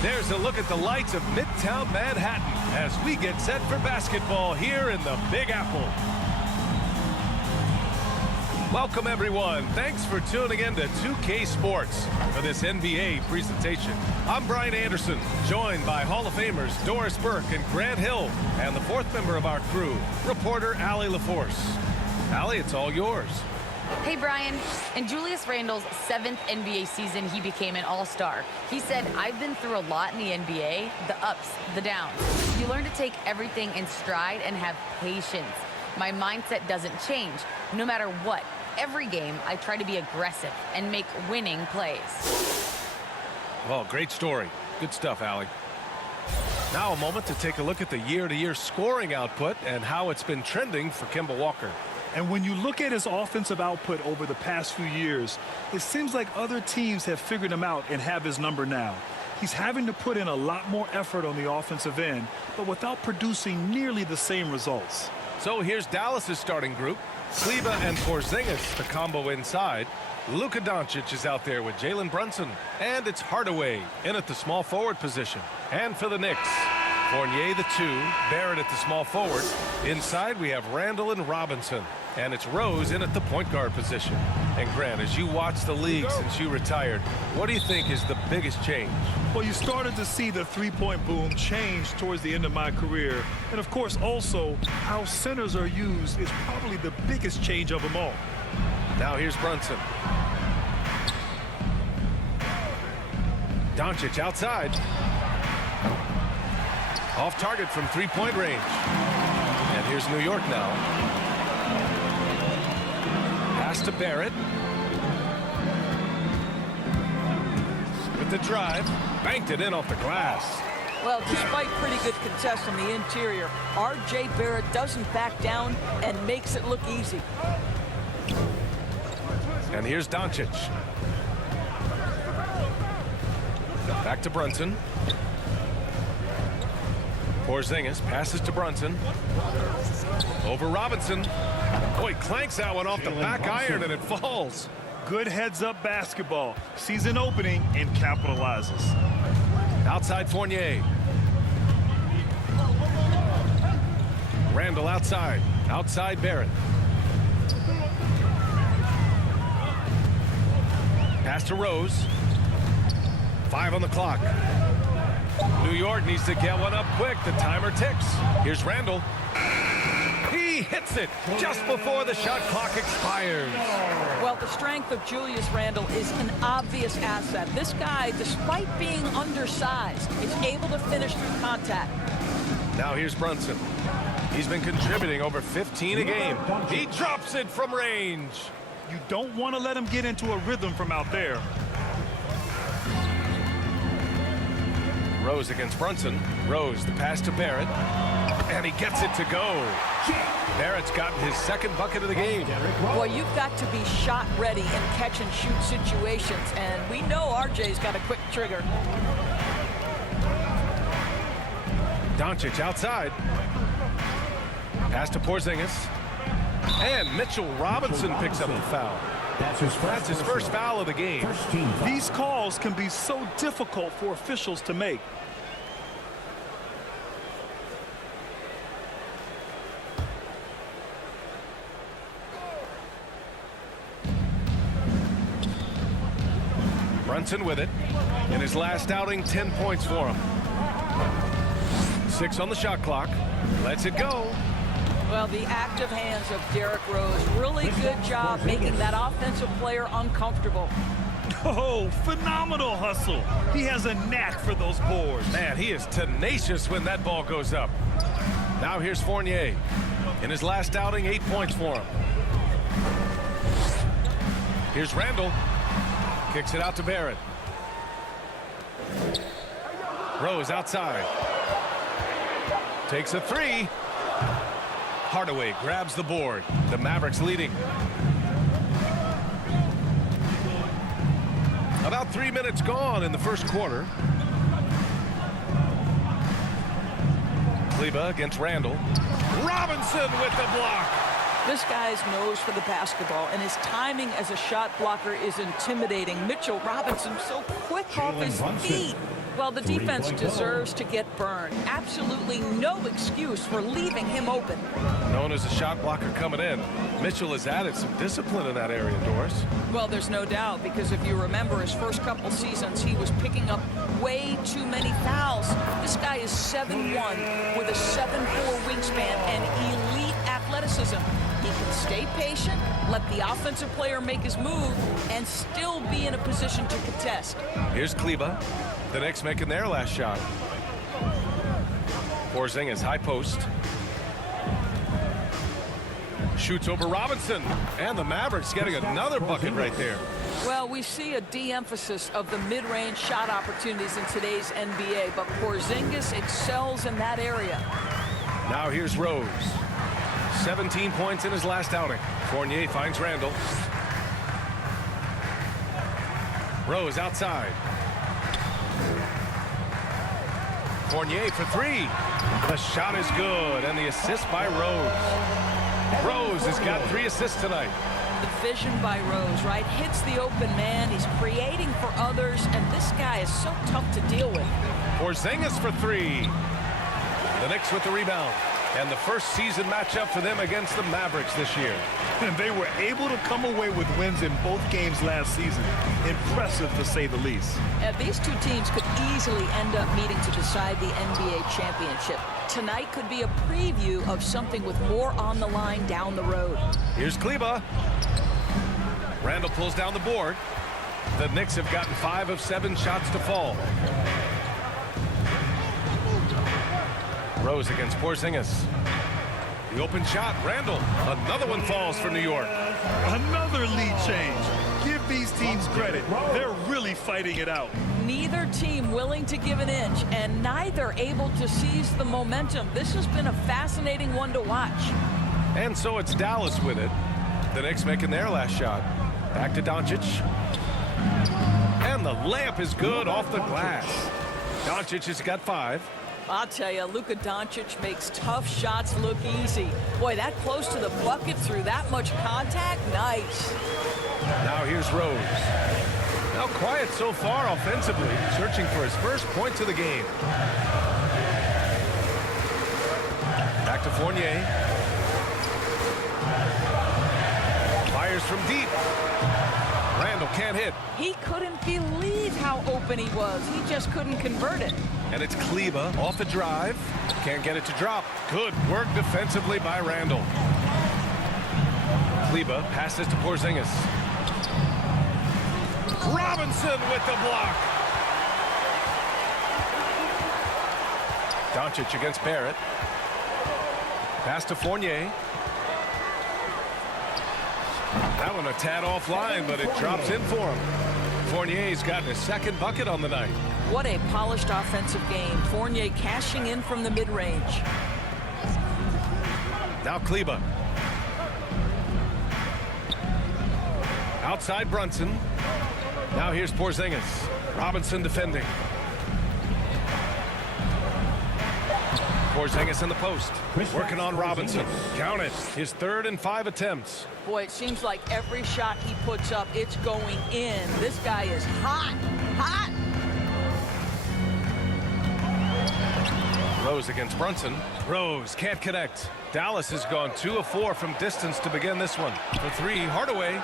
There's a look at the lights of Midtown Manhattan as we get set for basketball here in the Big Apple. Welcome, everyone. Thanks for tuning in to 2K Sports for this NBA presentation. I'm Brian Anderson, joined by Hall of Famers Doris Burke and Grant Hill, and the fourth member of our crew, reporter Allie LaForce. Allie, it's all yours. Hey, Brian. In Julius Randle's 7th NBA season, he became an all-star. He said, "I've been through a lot in the NBA, the ups, the downs. You learn to take everything in stride and have patience. My mindset doesn't change, no matter what. Every game, I try to be aggressive and make winning plays." Well, great story. Good stuff, Allie. Now a moment to take a look at the year-to-year scoring output and how it's been trending for Kemba Walker. And when you look at his offensive output over the past few years, it seems like other teams have figured him out and have his number now. He's having to put in a lot more effort on the offensive end, but without producing nearly the same results. So here's Dallas's starting group. Kleber and Porzingis, the combo inside. Luka Doncic is out there with Jalen Brunson. And it's Hardaway in at the small forward position. And for the Knicks, Fournier the 2, Barrett at the small forward. Inside we have Randle and Robinson. And it's Rose in at the point guard position. And Grant, as you watch the league since you retired, what do you think is the biggest change? Well, you started to see the three-point boom change towards the end of my career. And, of course, also how centers are used is probably the biggest change of them all. Now here's Brunson. Doncic outside. Off target from three-point range. And here's New York now. Pass to Barrett. With the drive. Banked it in off the glass. Well, despite pretty good contest on the interior, R.J. Barrett doesn't back down and makes it look easy. And here's Doncic. Back to Brunson. Porzingis passes to Brunson. Over Robinson. Boy, clanks that one off the back iron and it falls. Good heads-up basketball. Sees an opening and capitalizes. Outside Fournier. Randle outside. Outside Barrett. Pass to Rose. 5 on the clock. New York needs to get one up quick. The timer ticks. Here's Randle. He hits it just before the shot clock expires. Well, the strength of Julius Randle is an obvious asset. This guy, despite being undersized, is able to finish through contact. Now here's Brunson. He's been contributing over 15 a game. He drops it from range. You don't want to let him get into a rhythm from out there. Rose against Brunson. Rose, the pass to Barrett. And he gets it to go. Barrett's gotten his second bucket of the game. Well, you've got to be shot ready in catch-and-shoot situations, and we know RJ's got a quick trigger. Doncic outside. Pass to Porzingis. And Mitchell Robinson picks up the foul. That's his first foul of the game. These calls can be so difficult for officials to make. Brunson with it. In his last outing, 10 points for him. 6 on the shot clock. Lets it go. Well, the active hands of Derrick Rose, really good job making that offensive player uncomfortable. Oh, phenomenal hustle. He has a knack for those boards. Man, he is tenacious when that ball goes up. Now here's Fournier. In his last outing, 8 points for him. Here's Randle. Kicks it out to Barrett. Rose outside. Takes a 3. Hardaway grabs the board. The Mavericks leading. About 3 minutes gone in the first quarter. Kleber against Randle. Robinson with the block. This guy's nose for the basketball, and his timing as a shot blocker is intimidating. Mitchell Robinson so quick off his feet. Well, the defense deserves to get burned. Absolutely no excuse for leaving him open. Known as a shot blocker coming in, Mitchell has added some discipline in that area, Doris. Well, there's no doubt, because if you remember his first couple seasons, he was picking up way too many fouls. This guy is 7'1" with a 7'4" wingspan and elite athleticism. He can stay patient, let the offensive player make his move, and still be in a position to contest. Here's Kleber. The Knicks making their last shot. Porzingis, high post. Shoots over Robinson. And the Mavericks getting another bucket right there. Well, we see a de-emphasis of the mid-range shot opportunities in today's NBA, but Porzingis excels in that area. Now here's Rose. 17 points in his last outing. Fournier finds Randall. Rose outside. Fournier for three. The shot is good, and the assist by Rose. Rose has got 3 assists tonight. The vision by Rose, right? Hits the open man. He's creating for others, and this guy is so tough to deal with. Porzingis for 3. The Knicks with the rebound. And the first season matchup for them against the Mavericks this year. And they were able to come away with wins in both games last season. Impressive, to say the least. These two teams could easily end up meeting to decide the NBA championship. Tonight could be a preview of something with more on the line down the road. Here's Kleber. Randall pulls down the board. The Knicks have gotten 5 of 7 shots to fall. Rose against Porzingis. The open shot, Randall. Another one falls for New York. Another lead change. Give these teams credit. They're really fighting it out. Neither team willing to give an inch, and neither able to seize the momentum. This has been a fascinating one to watch. And so it's Dallas with it. The Knicks making their last shot. Back to Doncic. And the layup is good off the glass. Doncic has got 5. I'll tell you, Luka Doncic makes tough shots look easy. Boy, that close to the bucket through that much contact, nice. Now here's Rose. Now quiet so far offensively, searching for his first points of the game. Back to Fournier. Fires from deep. Randall can't hit. He couldn't believe how open he was. He just couldn't convert it. And it's Kleber off the drive. Can't get it to drop. Good work defensively by Randall. Kleber passes to Porzingis. Robinson with the block. Doncic against Barrett. Pass to Fournier. That one a tad offline, but it drops in for him. Fournier's gotten his second bucket on the night. What a polished offensive game. Fournier cashing in from the mid-range. Now Kleber. Outside Brunson. Now here's Porzingis. Robinson defending. Porzingis in the post. Working on Robinson. Count it. His 3rd and 5 attempts. Boy, it seems like every shot he puts up, it's going in. This guy is hot, hot. Rose against Brunson. Rose can't connect. Dallas has gone 2 of 4 from distance to begin this one. For 3, Hardaway.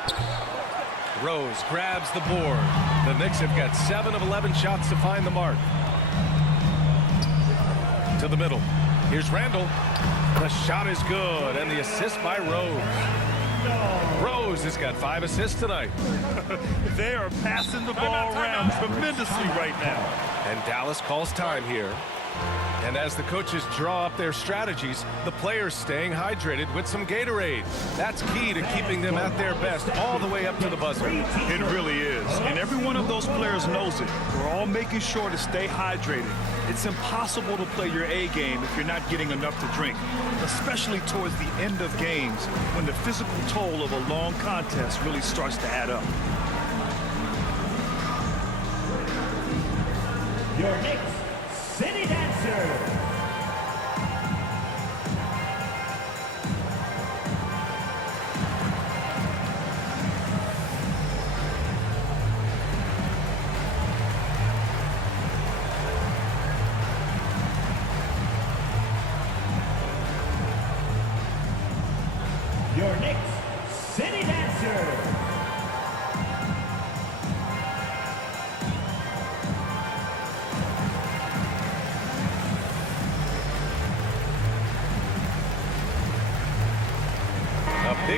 Rose grabs the board. The Knicks have got 7 of 11 shots to find the mark. To the middle. Here's Randall. The shot is good, and the assist by Rose. Rose has got 5 assists tonight. They are passing the ball around tremendously right now. And Dallas calls time here. And as the coaches draw up their strategies, the players staying hydrated with some Gatorade. That's key to keeping them at their best all the way up to the buzzer. It really is. And every one of those players knows it. We're all making sure to stay hydrated. It's impossible to play your A game if you're not getting enough to drink, especially towards the end of games when the physical toll of a long contest really starts to add up. Your Knicks City Dancer.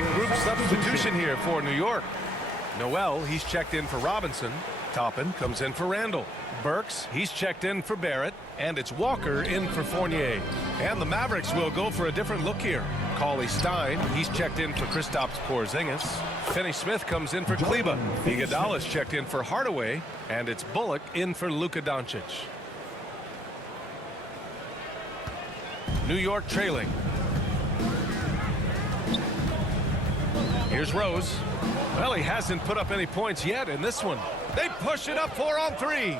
Big group substitution here for New York. Noel, he's checked in for Robinson. Toppin comes in for Randall. Burks, he's checked in for Barrett. And it's Walker in for Fournier. And the Mavericks will go for a different look here. Cauley-Stein, he's checked in for Kristaps Porzingis. Finney-Smith comes in for Kleba. Iguodala's checked in for Hardaway. And it's Bullock in for Luka Doncic. New York trailing. Here's Rose. Well, he hasn't put up any points yet in this one. They push it up 4 on 3.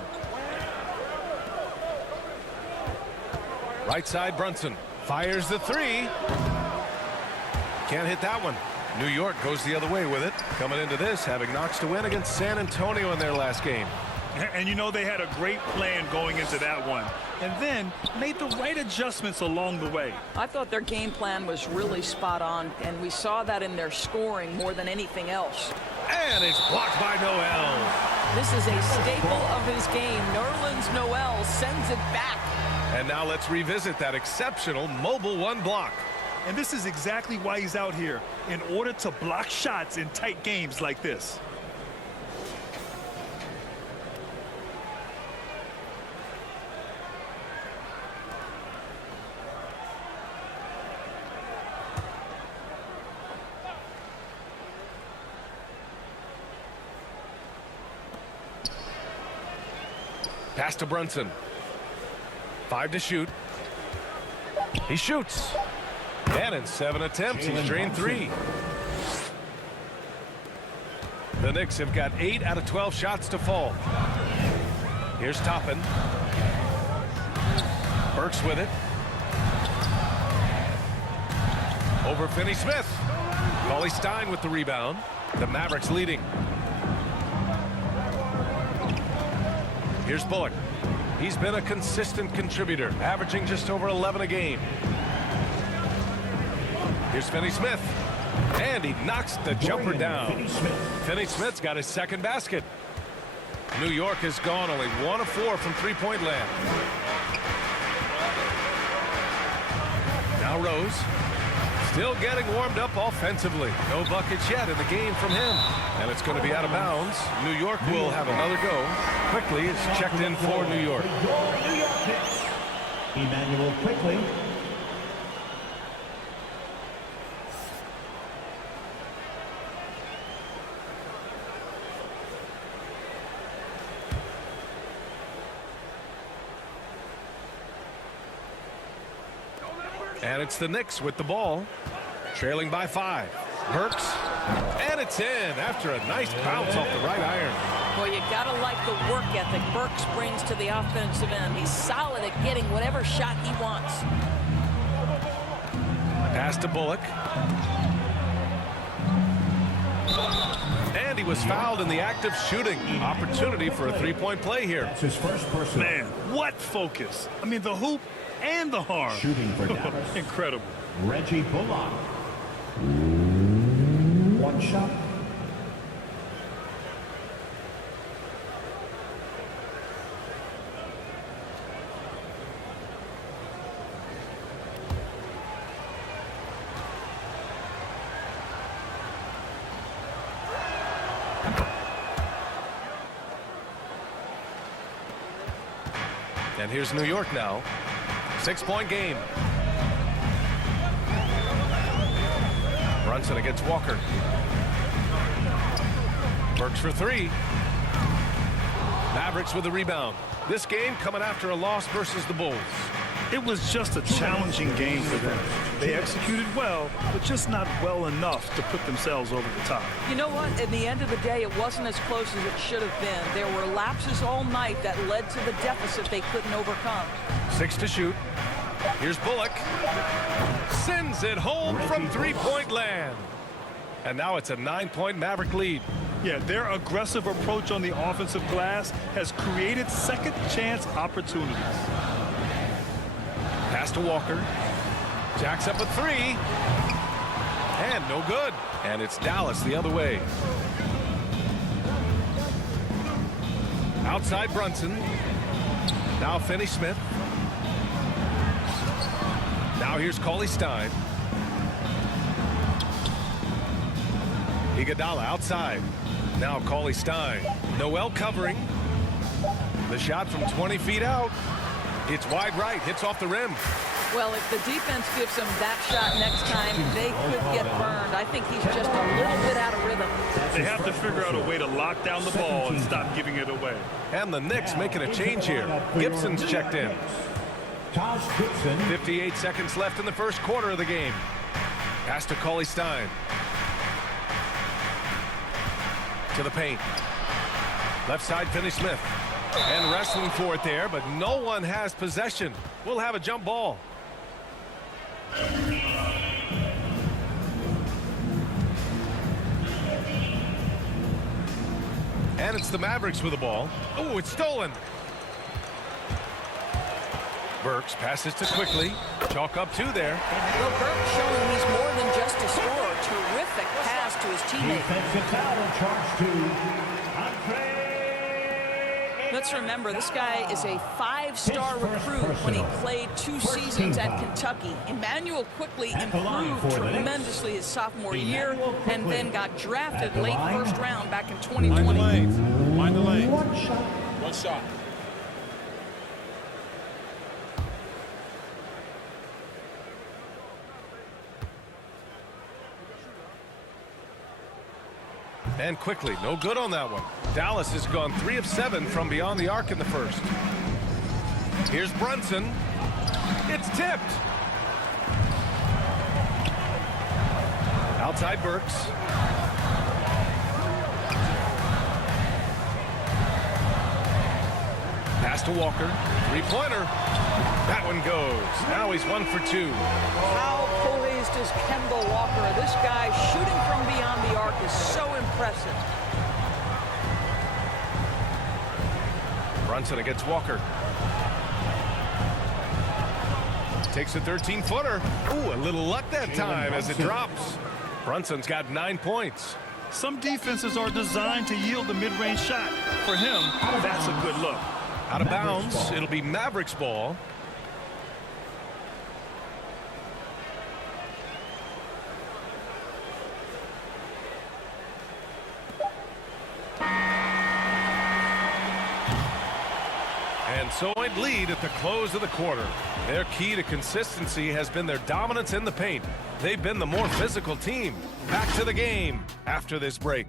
Right side, Brunson fires the 3. Can't hit that one. New York goes the other way with it. Coming into this, having Knox to win against San Antonio in their last game. And you know they had a great plan going into that one. And then made the right adjustments along the way. I thought their game plan was really spot on, and we saw that in their scoring more than anything else. And it's blocked by Noel. This is a staple of his game. Nerlens Noel sends it back. And now let's revisit that exceptional mobile 1 block. And this is exactly why he's out here, in order to block shots in tight games like this. Pass to Brunson. 5 to shoot. He shoots. And in 7 attempts, he's drained 3. The Knicks have got 8 out of 12 shots to fall. Here's Toppin. Burks with it. Over Finney-Smith. Cauley-Stein with the rebound. The Mavericks leading. Here's Bullock. He's been a consistent contributor, averaging just over 11 a game. Here's Finney-Smith. And he knocks the jumper down. Finney-Smith's got his second basket. New York has gone only 1 of 4 from three-point land. Now Rose. Still getting warmed up offensively. No buckets yet in the game from him. And it's going to be out of bounds. New York will have another go. Quickly is checked in for New York. New York Knicks. Emmanuel Quickly. And it's the Knicks with the ball, trailing by 5. Burks, and it's in after a nice bounce off the right iron. Well, you gotta like the work ethic Burks brings to the offensive end. He's solid at getting whatever shot he wants. Pass to Bullock. And he was fouled in the act of shooting. Opportunity for a three-point play here. That's his first personal. Man, what focus. I mean, the hoop and the harm. Shooting for Dallas. Incredible. Reggie Bullock. 1 shot. And here's New York now. 6-point game. Brunson against Walker. Burks for 3. Mavericks with the rebound. This game coming after a loss versus the Bulls. It was just a challenging game for them. They executed well, but just not well enough to put themselves over the top. You know what? In the end of the day, it wasn't as close as it should have been. There were lapses all night that led to the deficit they couldn't overcome. 6 to shoot. Here's Bullock. Sends it home from three-point land. And now it's a 9-point Maverick lead. Yeah, their aggressive approach on the offensive glass has created second chance opportunities. Pass to Walker. Jacks up a 3. And no good. And it's Dallas the other way. Outside Brunson. Now Finney-Smith. Now here's Cauley-Stein. Iguodala outside. Now Cauley-Stein. Noel covering. The shot from 20 feet out. It's wide right. Hits off the rim. Well, if the defense gives him that shot next time, they could get burned. I think he's just a little bit out of rhythm. They have to figure out a way to lock down the ball and stop giving it away. And the Knicks making a change here. Gibson's checked in. 58 seconds left in the first quarter of the game. Pass to Cauley-Stein. To the paint. Left side, Finney-Smith. And wrestling for it there, but no one has possession. We'll have a jump ball. And it's the Mavericks with the ball. Oh, it's stolen. Burks passes to Quickly. Chalk up two there. Well, Burks showing he's more than just a scorer. Terrific pass to his teammate. Defensive foul charged to Andre. Let's remember, this guy is a five-star recruit when he played 2 seasons at Kentucky. Emmanuel Quickly improved tremendously his sophomore year and then got drafted late first round back in 2020. Wind the lane. One shot. And Quickly, no good on that one. Dallas has gone 3 of 7 from beyond the arc in the first. Here's Brunson. It's tipped. Outside Burks. Pass to Walker. 3-pointer. That one goes. Now he's 1 for 2. How poised is Kemba Walker? This guy shooting from beyond the arc is so impressive. Brunson against Walker. Takes a 13-footer. Ooh, a little luck that time as it drops. Brunson's got 9 points. Some defenses are designed to yield the mid-range shot. For him, that's a good look. Out of bounds. It'll be Mavericks ball. And so it lead at the close of the quarter. Their key to consistency has been their dominance in the paint. They've been the more physical team. Back to the game after this break.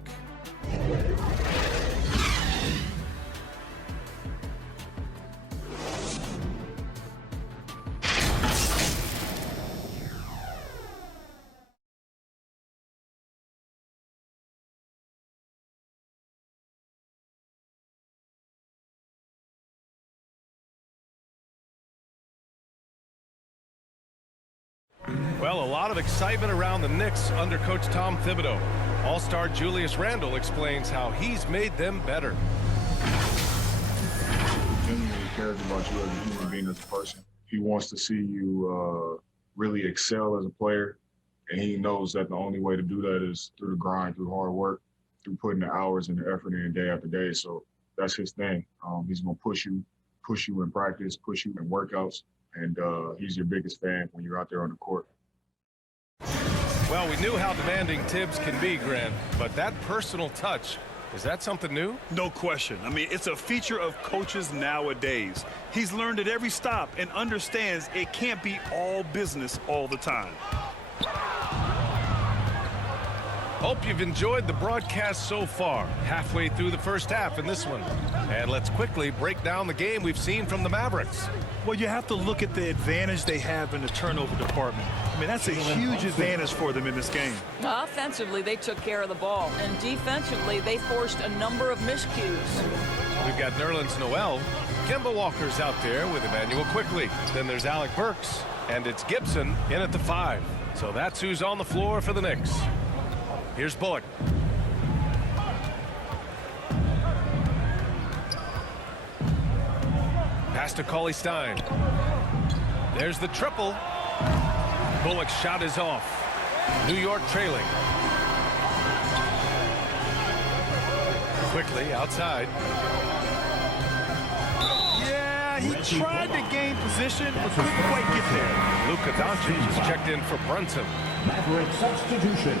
Well, a lot of excitement around the Knicks under Coach Tom Thibodeau. All-star Julius Randle explains how he's made them better. He genuinely cares about you as a human being, as a person. He wants to see you really excel as a player, and he knows that the only way to do that is through the grind, through hard work, through putting the hours and the effort in day after day. So that's his thing. He's going to push you in practice, push you in workouts, and he's your biggest fan when you're out there on the court. Well, we knew how demanding Tibbs can be, Grant, but that personal touch, is that something new? No question. I mean, it's a feature of coaches nowadays. He's learned at every stop and understands it can't be all business all the time. Hope you've enjoyed the broadcast so far. Halfway through the first half in this one. And let's quickly break down the game we've seen from the Mavericks. Well, you have to look at the advantage they have in the turnover department. I mean, that's a huge advantage for them in this game. Offensively, they took care of the ball. And defensively, they forced a number of miscues. We've got Nerlens Noel. Kemba Walker's out there with Emmanuel Quickly. Then there's Alec Burks. And it's Gibson in at the 5. So that's who's on the floor for the Knicks. Here's Bullock. Pass to Cauley-Stein. There's the triple. Bullock's shot is off. New York trailing. Quickly outside. Yeah, he tried to gain position, but couldn't quite get there. Luka Doncic is checked in for Brunson. Maverick substitution.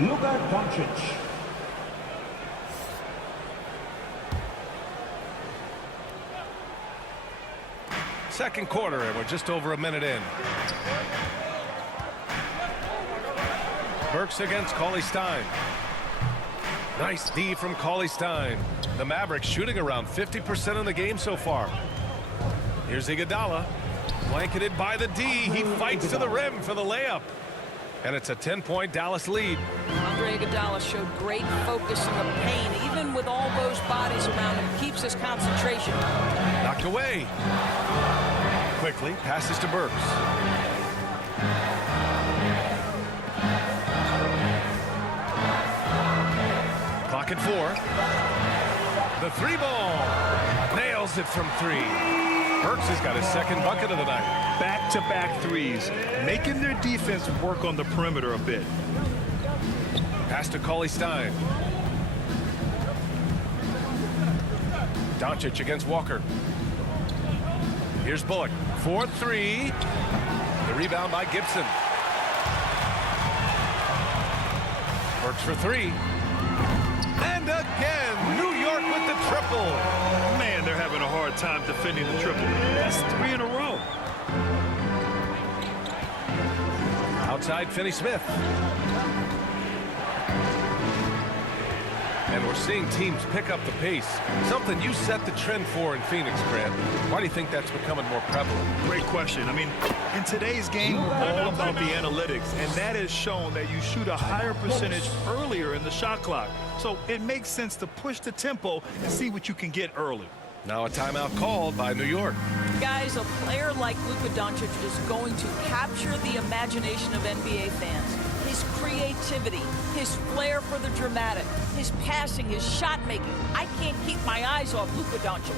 Luka Doncic. Second quarter, and we're just over a minute in. Burks against Cauley-Stein. Nice D from Cauley-Stein. The Mavericks shooting around 50% in the game so far. Here's Iguodala. Blanketed by the D. He fights to the rim for the layup. And it's a 10-point Dallas lead. Andre Iguodala showed great focus in the paint. Even with all those bodies around him, keeps his concentration. Knocked away. Quickly passes to Burks. Clock at 4. The 3 ball. Nails it from 3. Burks has got his second bucket of the night. Back-to-back threes, making their defense work on the perimeter a bit. Pass to Cauley-Stein. Doncic against Walker. Here's Bullock. 4-3. The rebound by Gibson. Burks for 3. And again, New York with the triple. Man, they're having a hard time defending the triple. That's 3 in a row. Outside Finney-Smith. And we're seeing teams pick up the pace. Something you set the trend for in Phoenix, Grant. Why do you think that's becoming more prevalent? Great question. I mean, in today's game, we're all about the analytics, and that has shown that you shoot a higher percentage earlier in the shot clock. So it makes sense to push the tempo and see what you can get early. Now a timeout called by New York. Guys, a player like Luka Doncic is going to capture the imagination of NBA fans. His creativity, his flair for the dramatic, his passing, his shot making. I can't keep my eyes off Luka Doncic.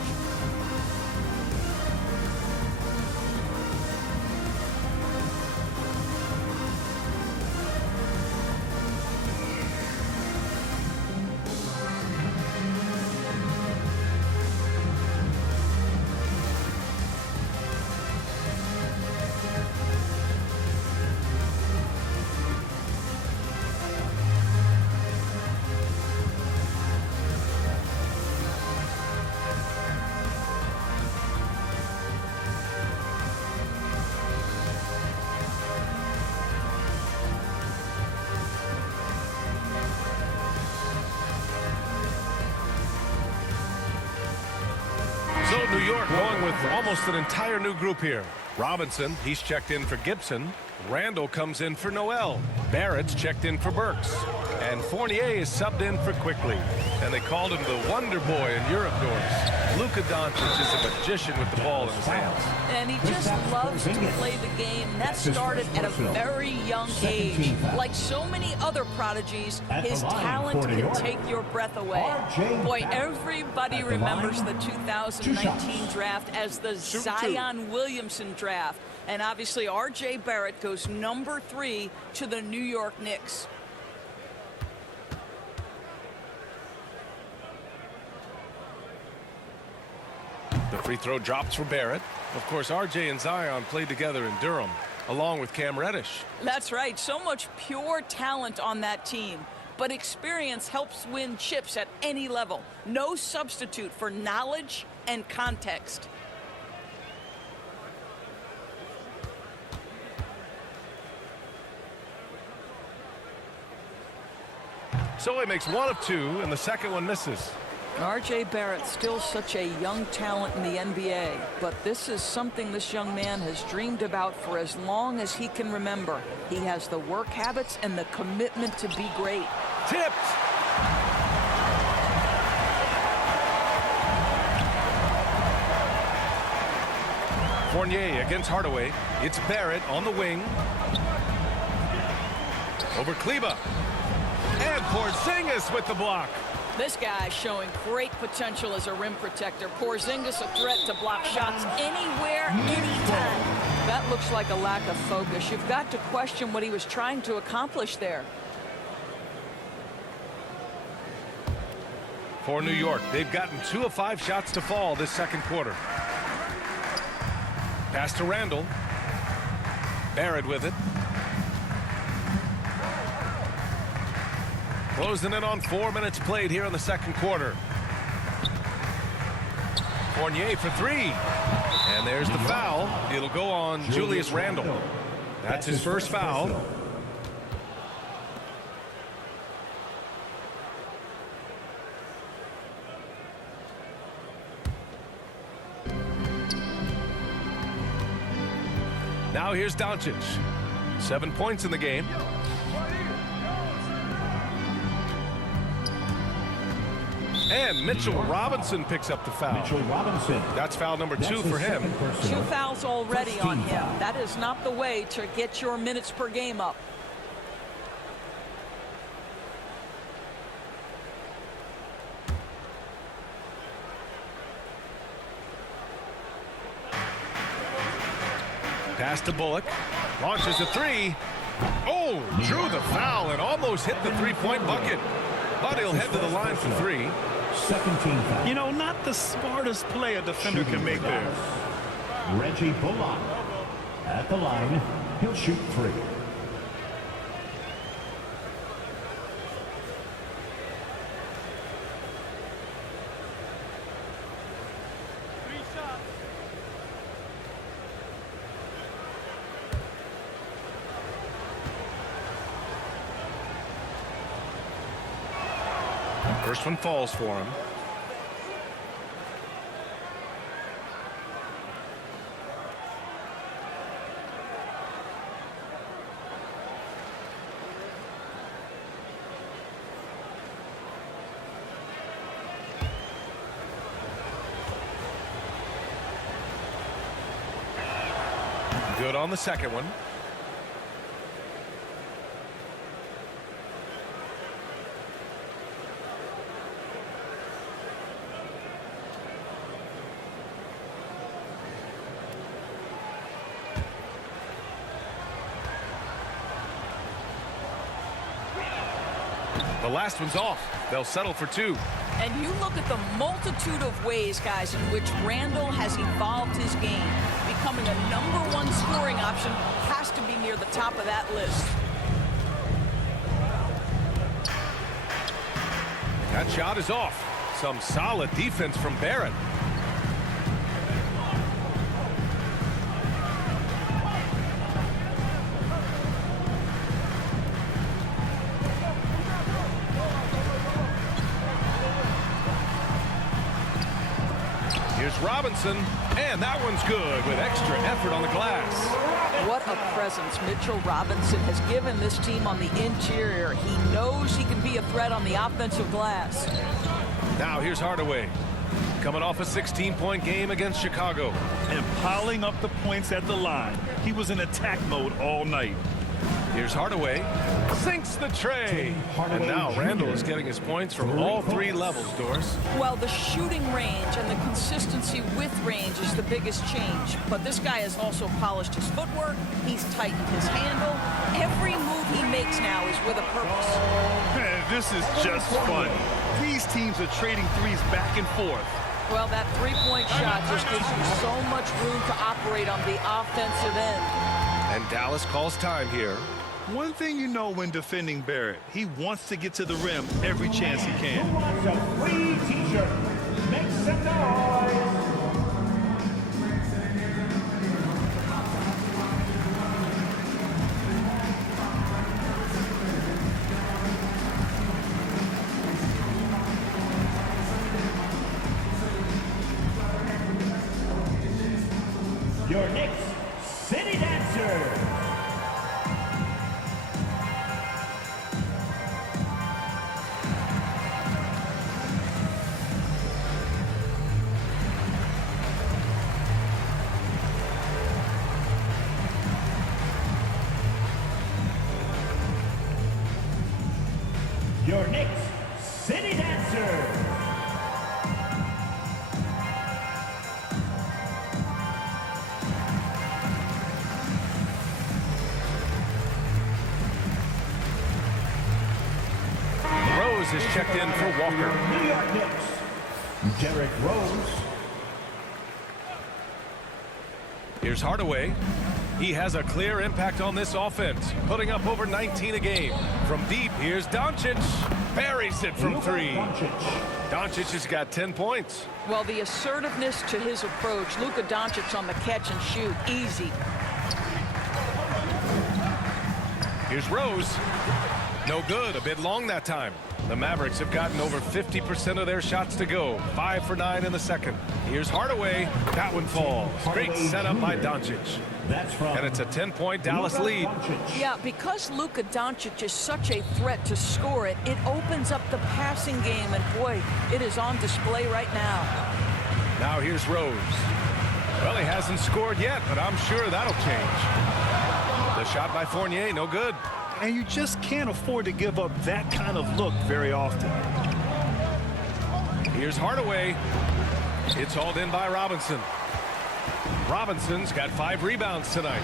So New York going with almost an entire new group here. Robinson, he's checked in for Gibson. Randall comes in for Noel. Barrett's checked in for Burks. And Fournier is subbed in for Quickly. And they called him the Wonder Boy in Europe, Doris. Luka Doncic is a magician with the ball in his hands. And he just loves to play the game. That started at a very young age. Like so many other prodigies, his talent can take your breath away. Boy, everybody remembers the 2019 draft as the Zion Williamson draft. And obviously, R.J. Barrett goes number 3 to the New York Knicks. The free throw drops for Barrett. Of course, R.J. and Zion played together in Durham, along with Cam Reddish. That's right. So much pure talent on that team. But experience helps win chips at any level. No substitute for knowledge and context. So he makes 1 of 2, and the second one misses. R.J. Barrett, still such a young talent in the NBA, but this is something this young man has dreamed about for as long as he can remember. He has the work habits and the commitment to be great. Tipped! Fournier against Hardaway. It's Barrett on the wing. Over Kleba. And Porzingis with the block. This guy showing great potential as a rim protector. Porzingis a threat to block shots anywhere, anytime. That looks like a lack of focus. You've got to question what he was trying to accomplish there. For New York, they've gotten 2 of 5 shots to fall this second quarter. Pass to Randall. Barrett with it. Closing in on 4 minutes played here in the second quarter. Fournier for three. And there's the foul. It'll go on Julius Randle. That's his first foul. Now here's Doncic. 7 points in the game. And Mitchell Robinson picks up the foul. Mitchell Robinson. That's foul number 2 for him. 2 fouls already on him. That is not the way to get your minutes per game up. Pass to Bullock. Launches a three. Oh, drew the foul and almost hit the three-point bucket. But he'll head to the line for three. Second team foul. You know, not the smartest play a defender can make there. Reggie Bullock at the line. He'll shoot 3. First one falls for him. Good on the second one. The last one's off. They'll settle for 2. And you look at the multitude of ways, guys, in which Randle has evolved his game. Becoming a #1 scoring option has to be near the top of that list. That shot is off. Some solid defense from Barrett. Here's Robinson, and that one's good with extra effort on the glass. What a presence Mitchell Robinson has given this team on the interior. He knows he can be a threat on the offensive glass. Now here's Hardaway, coming off a 16-point game against Chicago. And piling up the points at the line. He was in attack mode all night. Here's Hardaway, sinks the tray. And now Randle is getting his points from all 3 levels, Doris. Well, the shooting range and the consistency with range is the biggest change. But this guy has also polished his footwork. He's tightened his handle. Every move he makes now is with a purpose. Man, this is just fun. These teams are trading threes back and forth. Well, that three-point shot just gives you so much room to operate on the offensive end. And Dallas calls time here. One thing you know when defending Barrett, he wants to get to the rim every chance he can. Who wants a free t-shirt? Make some noise. Your Knicks City Dancer. Your Knicks City Dancer. Rose is checked in for Walker. New York Knicks, Derrick Rose. Here's Hardaway. He has a clear impact on this offense, putting up over 19 a game. From deep, here's Doncic. Buries it from three. Doncic has got 10 points. Well, the assertiveness to his approach. Luka Doncic on the catch and shoot. Easy. Here's Rose. No good. A bit long that time. The Mavericks have gotten over 50% of their shots to go. 5 for 9 in the second. Here's Hardaway. That one falls. Great setup by Doncic. And it's a 10-point Dallas lead. Yeah, because Luka Doncic is such a threat to score it, it opens up the passing game. And, boy, it is on display right now. Now here's Rose. Well, he hasn't scored yet, but I'm sure that'll change. The shot by Fournier, no good. And you just can't afford to give up that kind of look very often. Here's Hardaway. It's hauled in by Robinson. Robinson's got 5 rebounds tonight.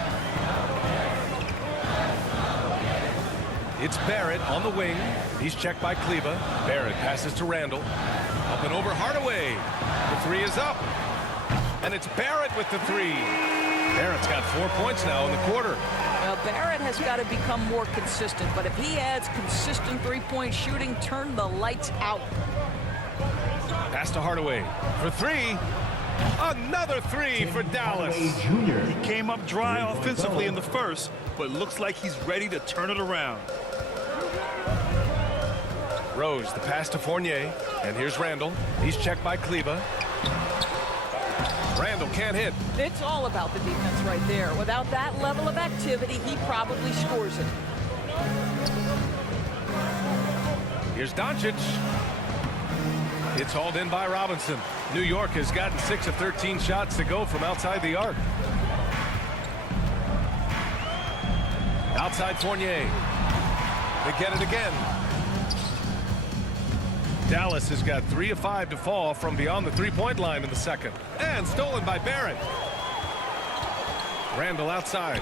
It's Barrett on the wing. He's checked by Kleber. Barrett passes to Randall. Up and over Hardaway. The 3 is up. And it's Barrett with the 3. Barrett's got 4 points now in the quarter. Well, Barrett has got to become more consistent, but if he adds consistent three-point shooting, turn the lights out. Pass to Hardaway for 3. Another 3 for Dallas. He came up dry offensively in the first, but looks like he's ready to turn it around. Rose, the pass to Fournier, and here's Randall. He's checked by Kleber. Randall can't hit. It's all about the defense right there. Without that level of activity, he probably scores it. Here's Doncic. It's hauled in by Robinson. New York has gotten 6 of 13 shots to go from outside the arc. Outside Fournier. They get it again. Dallas has got 3 of 5 to fall from beyond the three-point line in the second. And stolen by Barrett. Randall outside.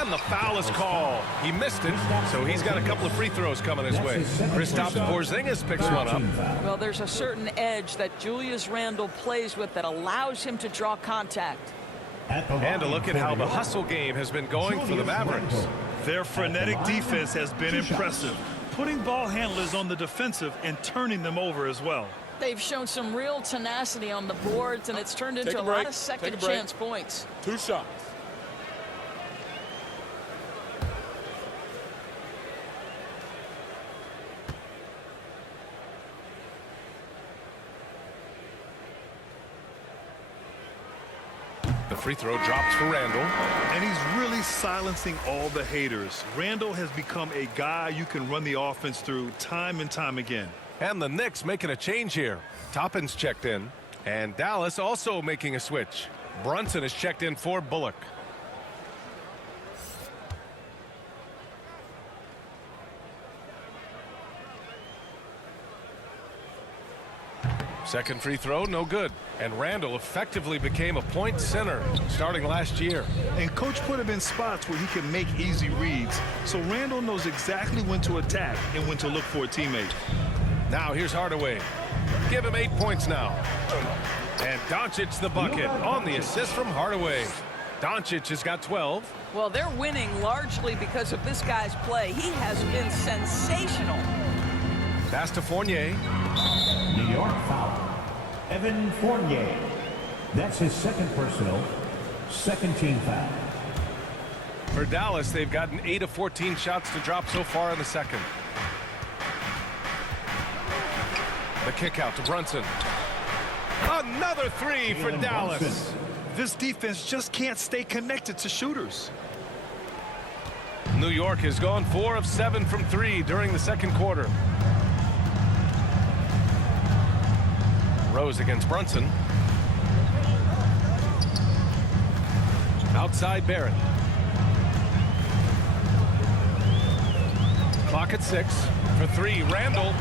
And the foul is called. He missed it, so he's got a couple of free throws coming his way. Kristaps Porzingis picks one up. Well, there's a certain edge that Julius Randle plays with that allows him to draw contact. And a look at how the hustle game has been going for the Mavericks. Their frenetic defense has been impressive, putting ball handlers on the defensive and turning them over as well. They've shown some real tenacity on the boards, and it's turned into a lot of second chance points. 2 shots. The free throw drops for Randall. And he's really silencing all the haters. Randall has become a guy you can run the offense through time and time again. And the Knicks making a change here. Toppin's checked in. And Dallas also making a switch. Brunson is checked in for Bullock. Second free throw, no good. And Randall effectively became a point center starting last year. And coach put him in spots where he can make easy reads. So Randall knows exactly when to attack and when to look for a teammate. Now here's Hardaway. Give him 8 points now. And Doncic the bucket on the assist from Hardaway. Doncic has got 12. Well, they're winning largely because of this guy's play. He has been sensational. Pass to Fournier. New York foul. Evan Fournier. That's his second personal, second team foul. For Dallas, they've gotten 8 of 14 shots to drop so far in the second. The kick out to Brunson. Another 3 for Dallas. This defense just can't stay connected to shooters. New York has gone 4 of 7 from 3 during the second quarter. Rose against Brunson. Outside Barrett. Clock at 6. For 3, Randall.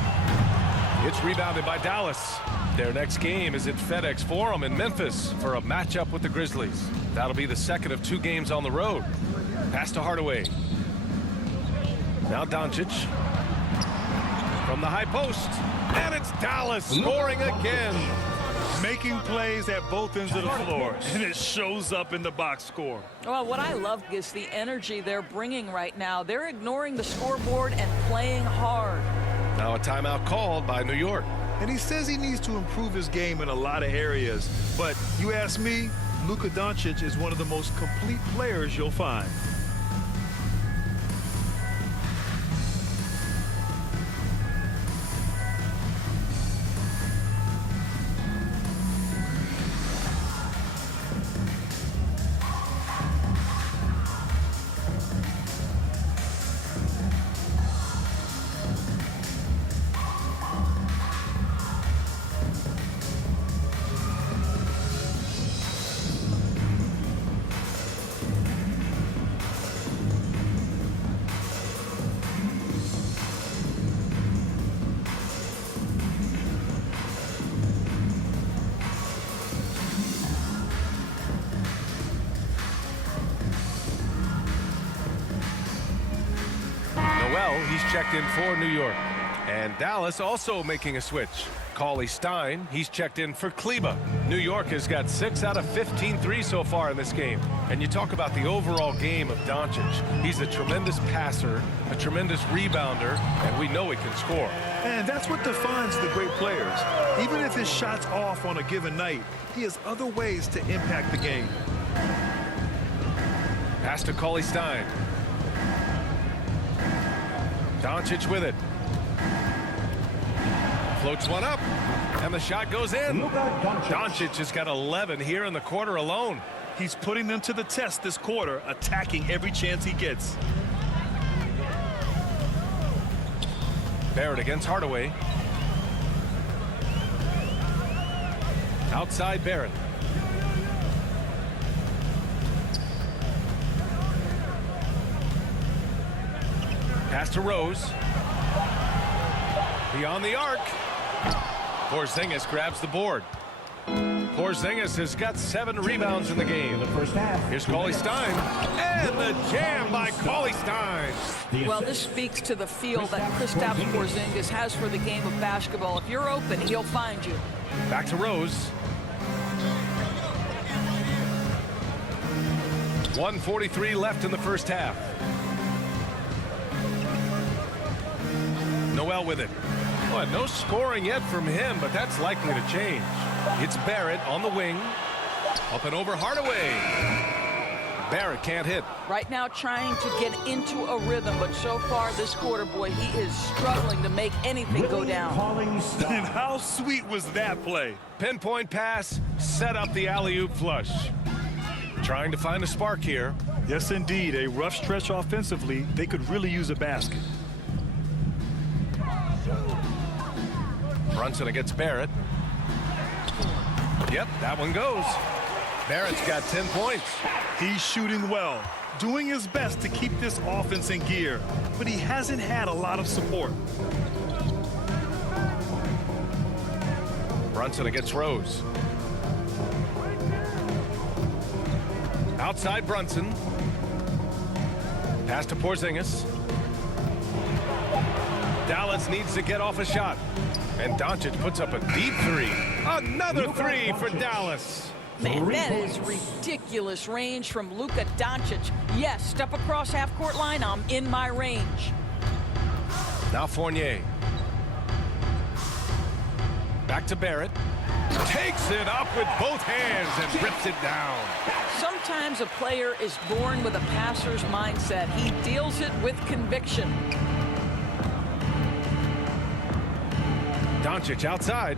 It's rebounded by Dallas. Their next game is at FedEx Forum in Memphis for a matchup with the Grizzlies. That'll be the second of 2 games on the road. Pass to Hardaway. Now Doncic. From the high post. And it's Dallas scoring again. Making plays at both ends of the floor, and it shows up in the box score. Well, what I love is the energy they're bringing right now. They're ignoring the scoreboard and playing hard. Now a timeout called by New York. And he says he needs to improve his game in a lot of areas. But you ask me, Luka Doncic is one of the most complete players you'll find. He's checked in for New York. And Dallas also making a switch. Cauley-Stein, he's checked in for Kleba. New York has got 6 out of 15 threes so far in this game. And you talk about the overall game of Doncic. He's a tremendous passer, a tremendous rebounder, and we know he can score. And that's what defines the great players. Even if his shot's off on a given night, he has other ways to impact the game. Pass to Cauley-Stein. Doncic with it. Floats one up, and the shot goes in. Doncic has got 11 here in the quarter alone. He's putting them to the test this quarter, attacking every chance he gets. Barrett against Hardaway. Outside Barrett. Pass to Rose. Beyond the arc. Porzingis grabs the board. Porzingis has got 7 rebounds in the game. In the first half. Here's Cauley-Stein. And the jam by Cauley-Stein. Well, this speaks to the feel that Kristaps Porzingis has for the game of basketball. If you're open, he'll find you. Back to Rose. 1:43 left in the first half. Noel with it. Well, no scoring yet from him, but that's likely to change. It's Barrett on the wing. Up and over Hardaway. Barrett can't hit. Right now trying to get into a rhythm, but so far this quarter, boy, he is struggling to make anything go down. And how sweet was that play? Pinpoint pass, set up the alley-oop flush. Trying to find a spark here. Yes, indeed. A rough stretch offensively. They could really use a basket. Brunson against Barrett. Yep, that one goes. Barrett's got 10 points. He's shooting well, doing his best to keep this offense in gear, but he hasn't had a lot of support. Brunson against Rose. Outside Brunson. Pass to Porzingis. Dallas needs to get off a shot. And Doncic puts up a deep 3. Another 3 for Dallas. Man, that is ridiculous range from Luka Doncic. Yes, step across half-court line, I'm in my range. Now Fournier. Back to Barrett. Takes it up with both hands and rips it down. Sometimes a player is born with a passer's mindset. He deals it with conviction. Doncic outside.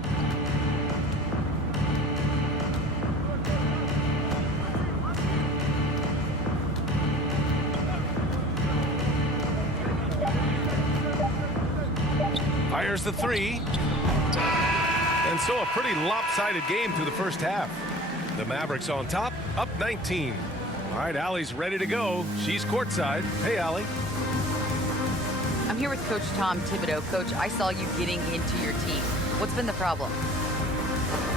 Fires the 3. And so a pretty lopsided game through the first half. The Mavericks on top, up 19. All right, Allie's ready to go. She's courtside. Hey, Allie. I'm here with Coach Tom Thibodeau. Coach, I saw you getting into your team. What's been the problem?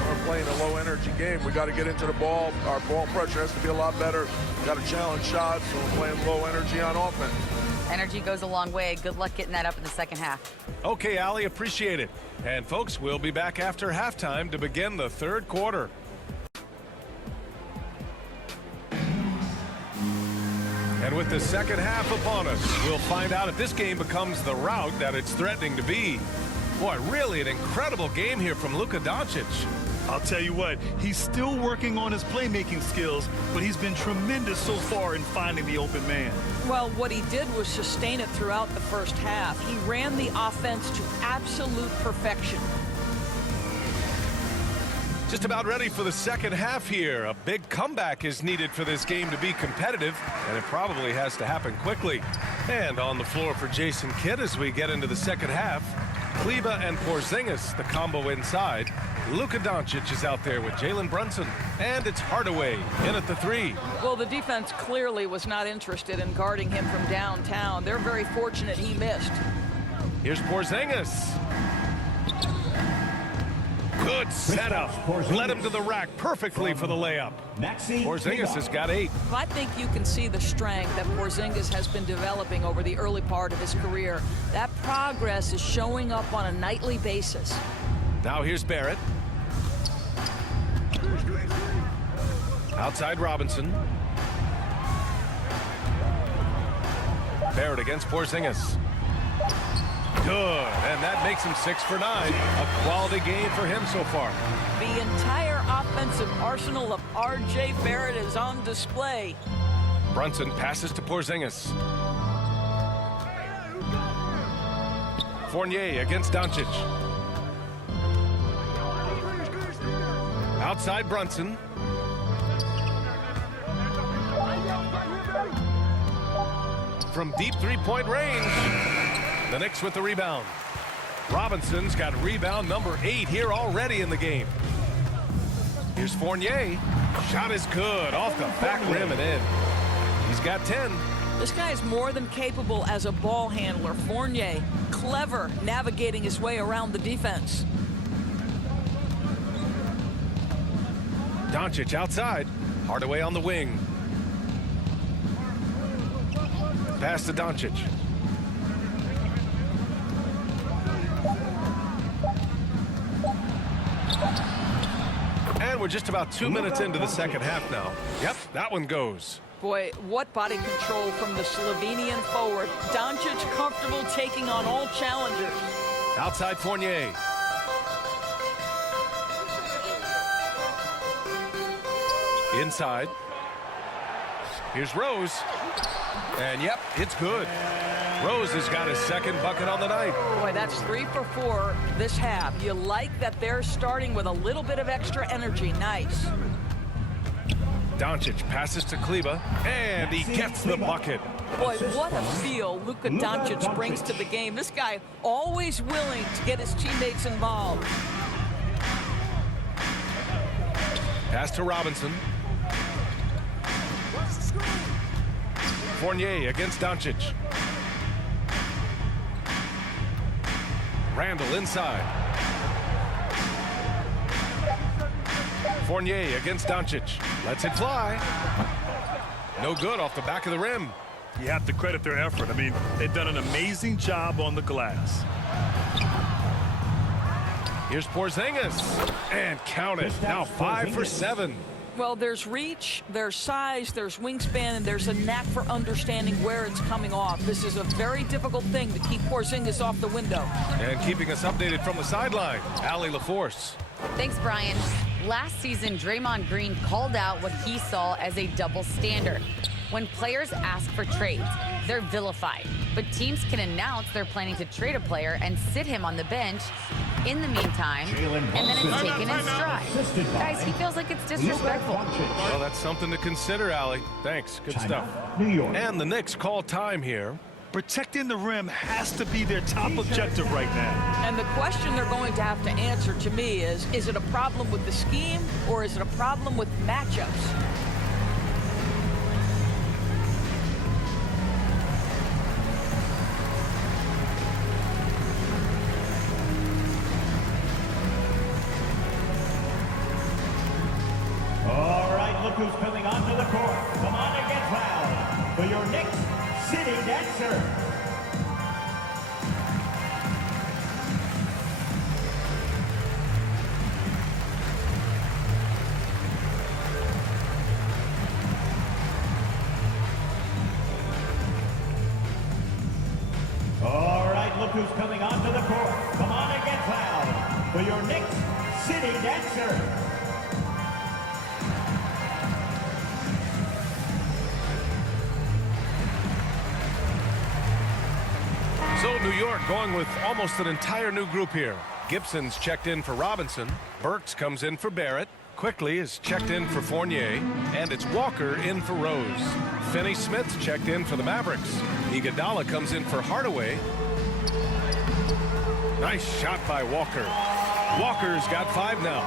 We're playing a low-energy game. We got to get into the ball. Our ball pressure has to be a lot better. Got to challenge shots, so we're playing low energy on offense. Energy goes a long way. Good luck getting that up in the second half. Okay, Allie, appreciate it. And folks, we'll be back after halftime to begin the third quarter. And with the second half upon us, we'll find out if this game becomes the rout that it's threatening to be. Boy, really an incredible game here from Luka Doncic. I'll tell you what, he's still working on his playmaking skills, but he's been tremendous so far in finding the open man. Well, what he did was sustain it throughout the first half. He ran the offense to absolute perfection. Just about ready for the second half here. A big comeback is needed for this game to be competitive, and it probably has to happen quickly. And on the floor for Jason Kidd as we get into the second half, Kleber and Porzingis, the combo inside. Luka Doncic is out there with Jalen Brunson, and it's Hardaway in at the 3. Well, the defense clearly was not interested in guarding him from downtown. They're very fortunate he missed. Here's Porzingis. Good setup. Led him to the rack perfectly for the layup. Porzingis has got 8. I think you can see the strength that Porzingis has been developing over the early part of his career. That progress is showing up on a nightly basis. Now here's Barrett. Outside Robinson. Barrett against Porzingis. Good, and that makes him 6 for 9. A quality game for him so far. The entire offensive arsenal of R.J. Barrett is on display. Brunson passes to Porzingis. Fournier against Doncic. Outside Brunson. From deep three-point range. The Knicks with the rebound. Robinson's got rebound number 8 here already in the game. Here's Fournier. Shot is good off the back rim and in. He's got 10. This guy is more than capable as a ball handler. Fournier, clever navigating his way around the defense. Doncic outside. Hardaway on the wing. Pass to Doncic. And we're just about 2 minutes into the second half now. Yep, that one goes. Boy, what body control from the Slovenian forward. Doncic comfortable taking on all challengers. Outside Fournier. Inside. Here's Rose. And yep, it's good. Rose has got his second bucket on the night. Boy, that's 3 for 4 this half. You like that they're starting with a little bit of extra energy. Nice. Doncic passes to Kleber, and he gets the bucket. Boy, what a feel Luka Doncic brings to the game. This guy always willing to get his teammates involved. Pass to Robinson. Fournier against Doncic. Randall inside. Fournier against Doncic. Lets it fly. No good off the back of the rim. You have to credit their effort. I mean, they've done an amazing job on the glass. Here's Porzingis. And count it. Now 5 for 7. Well, there's reach, there's size, there's wingspan, and there's a knack for understanding where it's coming off. This is a very difficult thing to keep Porzingis off the window. And keeping us updated from the sideline, Allie LaForce. Thanks, Brian. Last season, Draymond Green called out what he saw as a double standard. When players ask for trades, they're vilified. But teams can announce they're planning to trade a player and sit him on the bench in the meantime, and then it's taken in stride. Guys, he feels like it's disrespectful. Well, that's something to consider, Allie. Thanks. Good stuff. New York. And the Knicks call time here. Protecting the rim has to be their top objective right now. And the question they're going to have to answer to me is it a problem with the scheme or is it a problem with matchups? All right, look who's coming onto the court. Come on and get fouled. For your Knicks, City dancer. All right, look who's coming onto the court. Come on and get fouled for your Knicks City dancer. So New York going with almost an entire new group here. Gibson's checked in for Robinson. Burks comes in for Barrett. Quickly is checked in for Fournier. And it's Walker in for Rose. Finney-Smith checked in for the Mavericks. Iguodala comes in for Hardaway. Nice shot by Walker. Walker's got 5 now.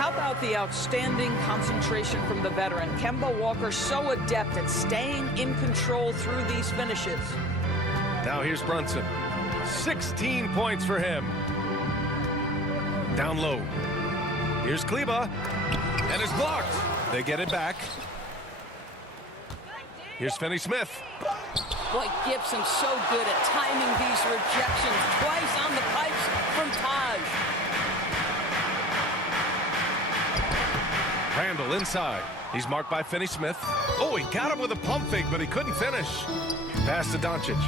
How about the outstanding concentration from the veteran? Kemba Walker so adept at staying in control through these finishes. Now here's Brunson. 16 points for him. Down low. Here's Kleba. And it's blocked. They get it back. Here's Finney-Smith. Boy, Gibson's so good at timing these rejections. Twice on the pipes from Taj. Randall inside. He's marked by Finney-Smith. Oh, he got him with a pump fake, but he couldn't finish. Pass to Doncic.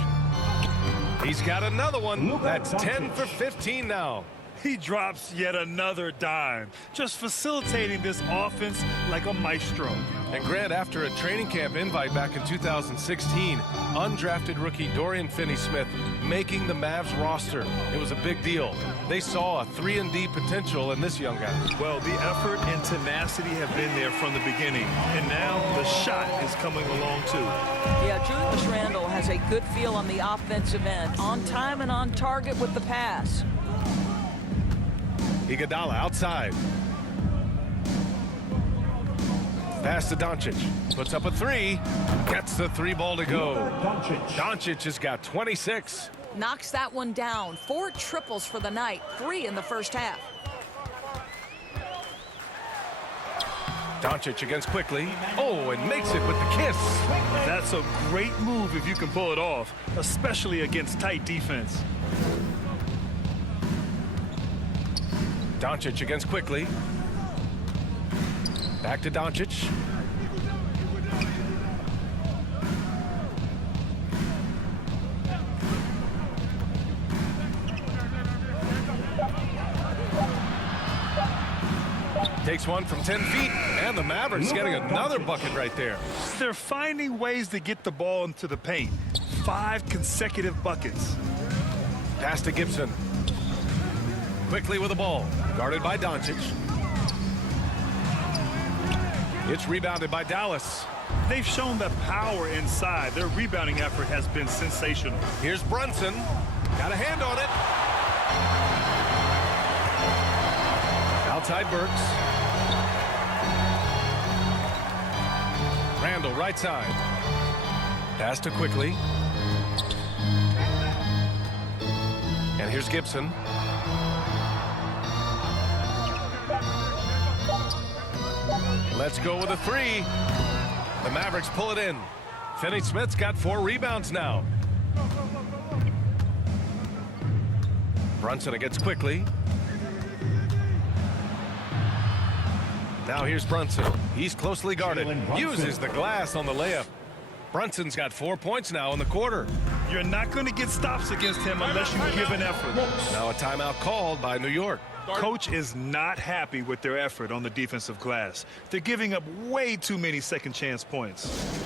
He's got another one. That's 10 for 15 now. He drops yet another dime, just facilitating this offense like a maestro. And Grant, after a training camp invite back in 2016, undrafted rookie Dorian Finney-Smith making the Mavs roster. It was a big deal. They saw a 3-and-D potential in this young guy. Well, the effort and tenacity have been there from the beginning, and now the shot is coming along too. Yeah, Julius Randle has a good feel on the offensive end, on time and on target with the pass. Iguodala outside. Pass to Doncic. Puts up a 3. Gets the 3-ball to go. Doncic has got 26. Knocks that one down. 4 triples for the night. 3 in the first half. Doncic against Quickly. Oh, and makes it with the kiss. That's a great move if you can pull it off, especially against tight defense. Doncic against Quickly. Back to Doncic. Takes one from 10 feet, and the Mavericks getting another bucket right there. They're finding ways to get the ball into the paint. 5 consecutive buckets. Pass to Gibson. Quickly with the ball. Guarded by Doncic. It's rebounded by Dallas. They've shown the power inside. Their rebounding effort has been sensational. Here's Brunson. Got a hand on it. Outside Burks. Randall right side. Pass to Quickly. And here's Gibson. Let's go with a 3. The Mavericks pull it in. Finney-Smith's got 4 rebounds now. Brunson against Quickly. Now here's Brunson. He's closely guarded. Uses the glass on the layup. Brunson's got 4 points now in the quarter. You're not going to get stops against him unless you give an effort. Now a timeout called by New York. Coach is not happy with their effort on the defensive glass. They're giving up way too many second chance points.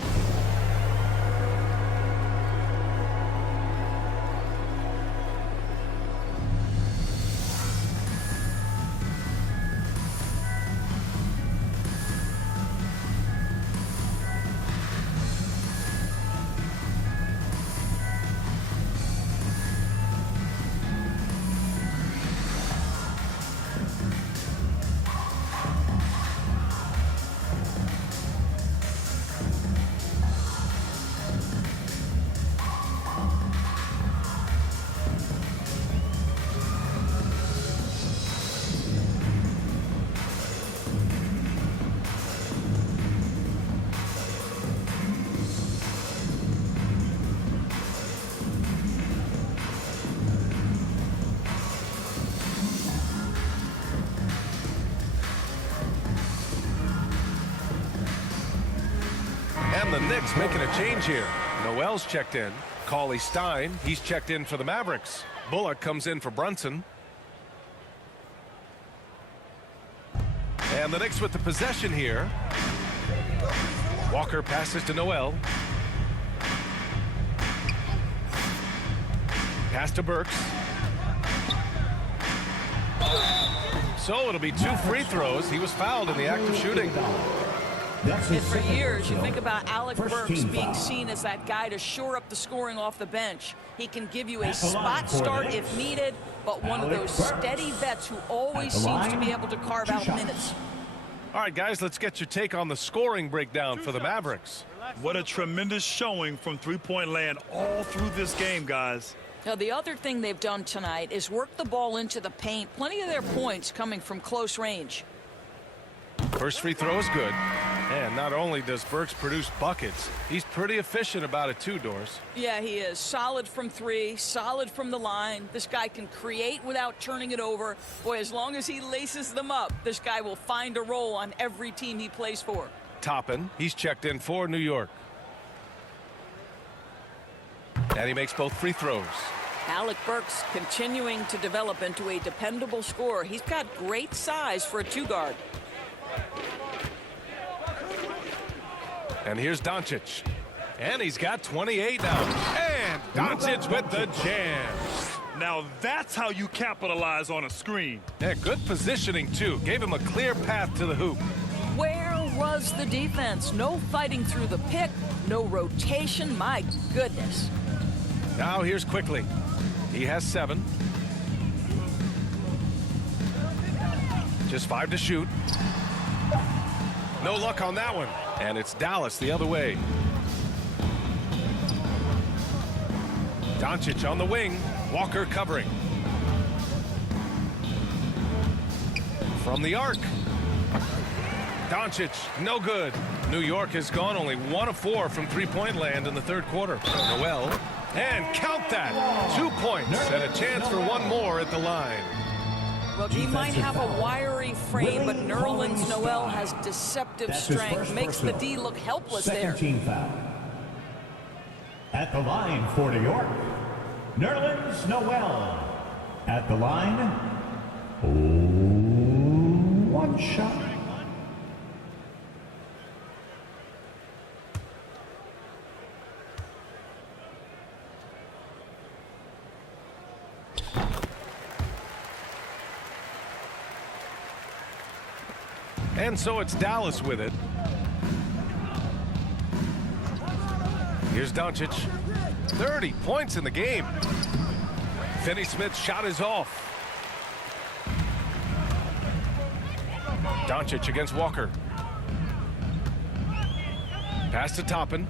And the Knicks making a change here. Noel's checked in. Cauley-Stein, he's checked in for the Mavericks. Bullock comes in for Brunson. And the Knicks with the possession here. Walker passes to Noel. Pass to Burks. So it'll be 2 free throws. He was fouled in the act of shooting. And for years, you think about Alec Burks being seen as that guy to shore up the scoring off the bench. He can give you a spot start if needed, but one of those steady vets who always seems to be able to carve out minutes. All right, guys, let's get your take on the scoring breakdown for the Mavericks. What a tremendous showing from three-point land all through this game, guys. Now, the other thing they've done tonight is work the ball into the paint. Plenty of their points coming from close range. First free throw is good. And not only does Burks produce buckets, he's pretty efficient about it too, Doris. Yeah, he is. Solid from 3, solid from the line. This guy can create without turning it over. Boy, as long as he laces them up, this guy will find a role on every team he plays for. Toppin, he's checked in for New York. And he makes both free throws. Alec Burks continuing to develop into a dependable scorer. He's got great size for a 2-guard. And here's Doncic. And he's got 28 now. And Doncic with the jam. Now that's how you capitalize on a screen. Yeah, good positioning, too. Gave him a clear path to the hoop. Where was the defense? No fighting through the pick, no rotation. My goodness. Now here's Quickly. He has 7. Just 5 to shoot. No luck on that one. And it's Dallas the other way. Doncic on the wing. Walker covering. From the arc. Doncic, no good. New York has gone only 1 of 4 from three-point land in the third quarter. Noel. And count that. 2 points and a chance for 1 more at the line. Well, he might have a wiry frame, but Nerlens Noel has deceptive strength. Makes the D look helpless there. Second team foul. At the line for New York, Nerlens Noel. At the line, 1 shot. And so it's Dallas with it. Here's Doncic. 30 points in the game. Finney-Smith's shot is off. Doncic against Walker. Pass to Toppin.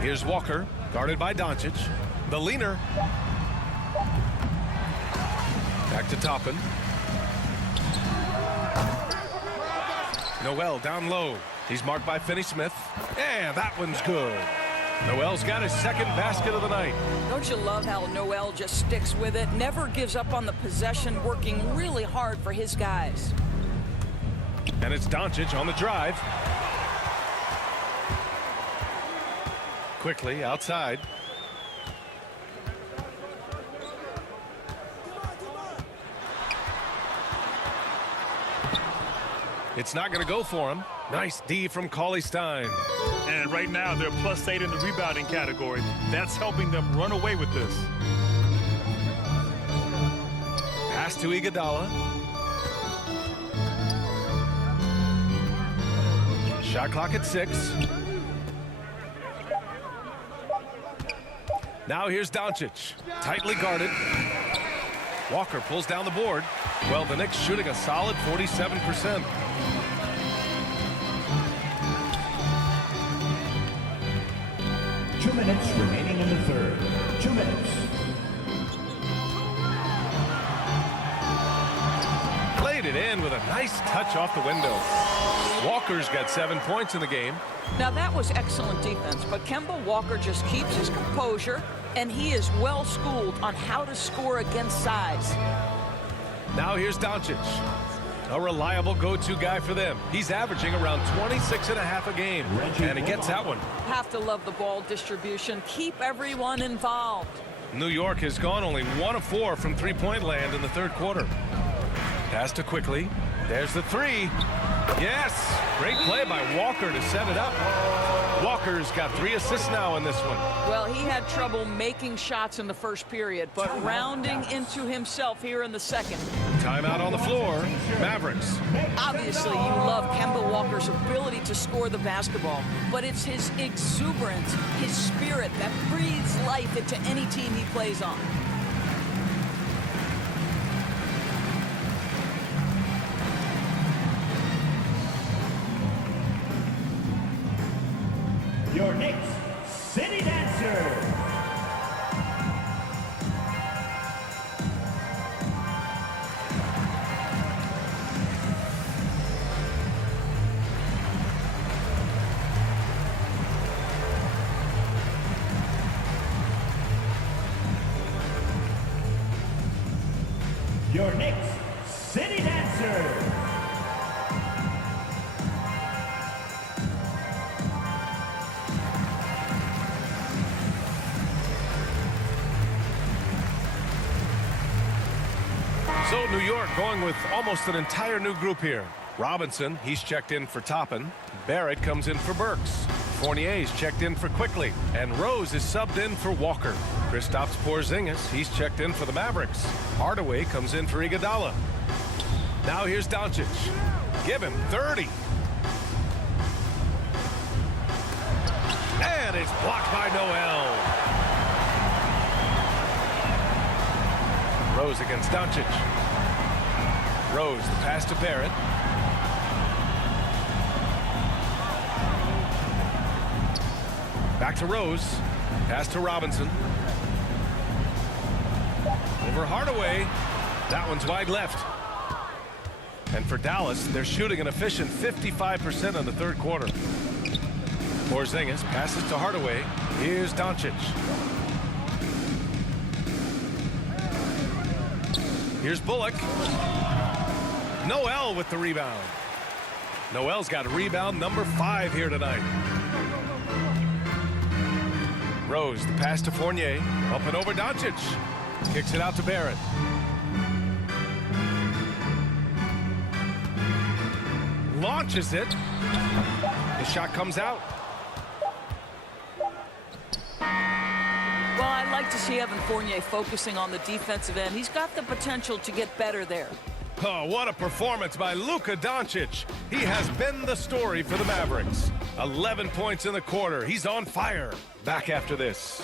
Here's Walker, guarded by Doncic. The leaner. Back to Toppin. Noel down low. He's marked by Finney-Smith. And that one's good. Noel's got his second basket of the night. Don't you love how Noel just sticks with it? Never gives up on the possession, working really hard for his guys. And it's Doncic on the drive. Quickly outside. It's not going to go for him. Nice D from Cauley-Stein. And right now they're +8 in the rebounding category. That's helping them run away with this. Pass to Iguodala. Shot clock at 6. Now here's Doncic. Tightly guarded. Walker pulls down the board. Well, the Knicks shooting a solid 47%. Two minutes remaining in the third. 2 minutes. Played it in with a nice touch off the window. Walker's got 7 points in the game. Now, that was excellent defense, but Kemba Walker just keeps his composure, and he is well schooled on how to score against size. Now here's Doncic. a reliable go-to guy for them. He's averaging around 26.5 a game, and he gets that one. Have to love the ball distribution. Keep everyone involved. New York has gone only 1 of 4 from three-point land in the third quarter. Pass to Quickly. There's the three. Yes! Great play by Walker to set it up. Walker's got 3 assists now in this one. Well, he had trouble making shots in the first period, but rounding into himself here in the second. Timeout on the floor. Mavericks. Obviously, you love Kemba Walker's ability to score the basketball, but it's his exuberance, his spirit that breathes life into any team he plays on. Your Knicks City Dancer. Your Knicks City Dancer. So New York going with almost an entire new group here. Robinson, he's checked in for Toppin. Barrett comes in for Burks. Fournier's checked in for Quickly. And Rose is subbed in for Walker. Kristaps Porzingis, he's checked in for the Mavericks. Hardaway comes in for Iguodala. Now here's Doncic. Give him 30. And it's blocked by Noel. Rose against Doncic. Rose, the pass to Barrett. Back to Rose. Pass to Robinson. Over Hardaway. That one's wide left. And for Dallas, they're shooting an efficient 55% in the third quarter. Porzingis passes to Hardaway. Here's Doncic. Here's Bullock. Noel with the rebound. Noel's got rebound number 5 here tonight. Rose, the pass to Fournier. Up and over Doncic. Kicks it out to Barrett. Launches it. The shot comes out. Well, I like to see Evan Fournier focusing on the defensive end. He's got the potential to get better there. Oh, what a performance by Luka Doncic. He has been the story for the Mavericks. 11 points in the quarter. He's on fire. Back after this.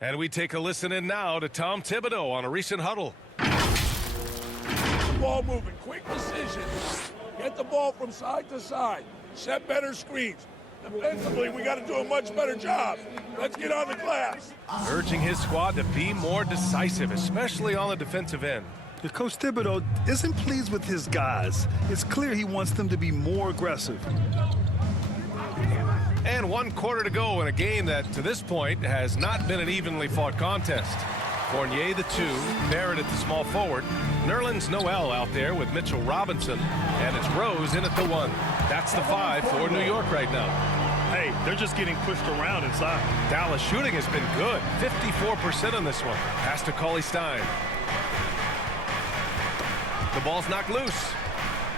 And we take a listen in now to Tom Thibodeau on a recent huddle. Ball moving, quick decision. Get the ball from side to side. Set better screens. Defensively, we got to do a much better job. Let's get on the glass. Urging his squad to be more decisive, especially on the defensive end. The Coach Thibodeau isn't pleased with his guys. It's clear he wants them to be more aggressive. And 1 quarter to go in a game that, to this point, has not been an evenly fought contest. Fournier the 2, Barrett at the small forward. Nerlens Noel out there with Mitchell Robinson. And it's Rose in at the 1. That's the 5 for New York right now. Hey, they're just getting pushed around inside. Dallas shooting has been good. 54% on this one. Pass to cauley-stein. The ball's knocked loose.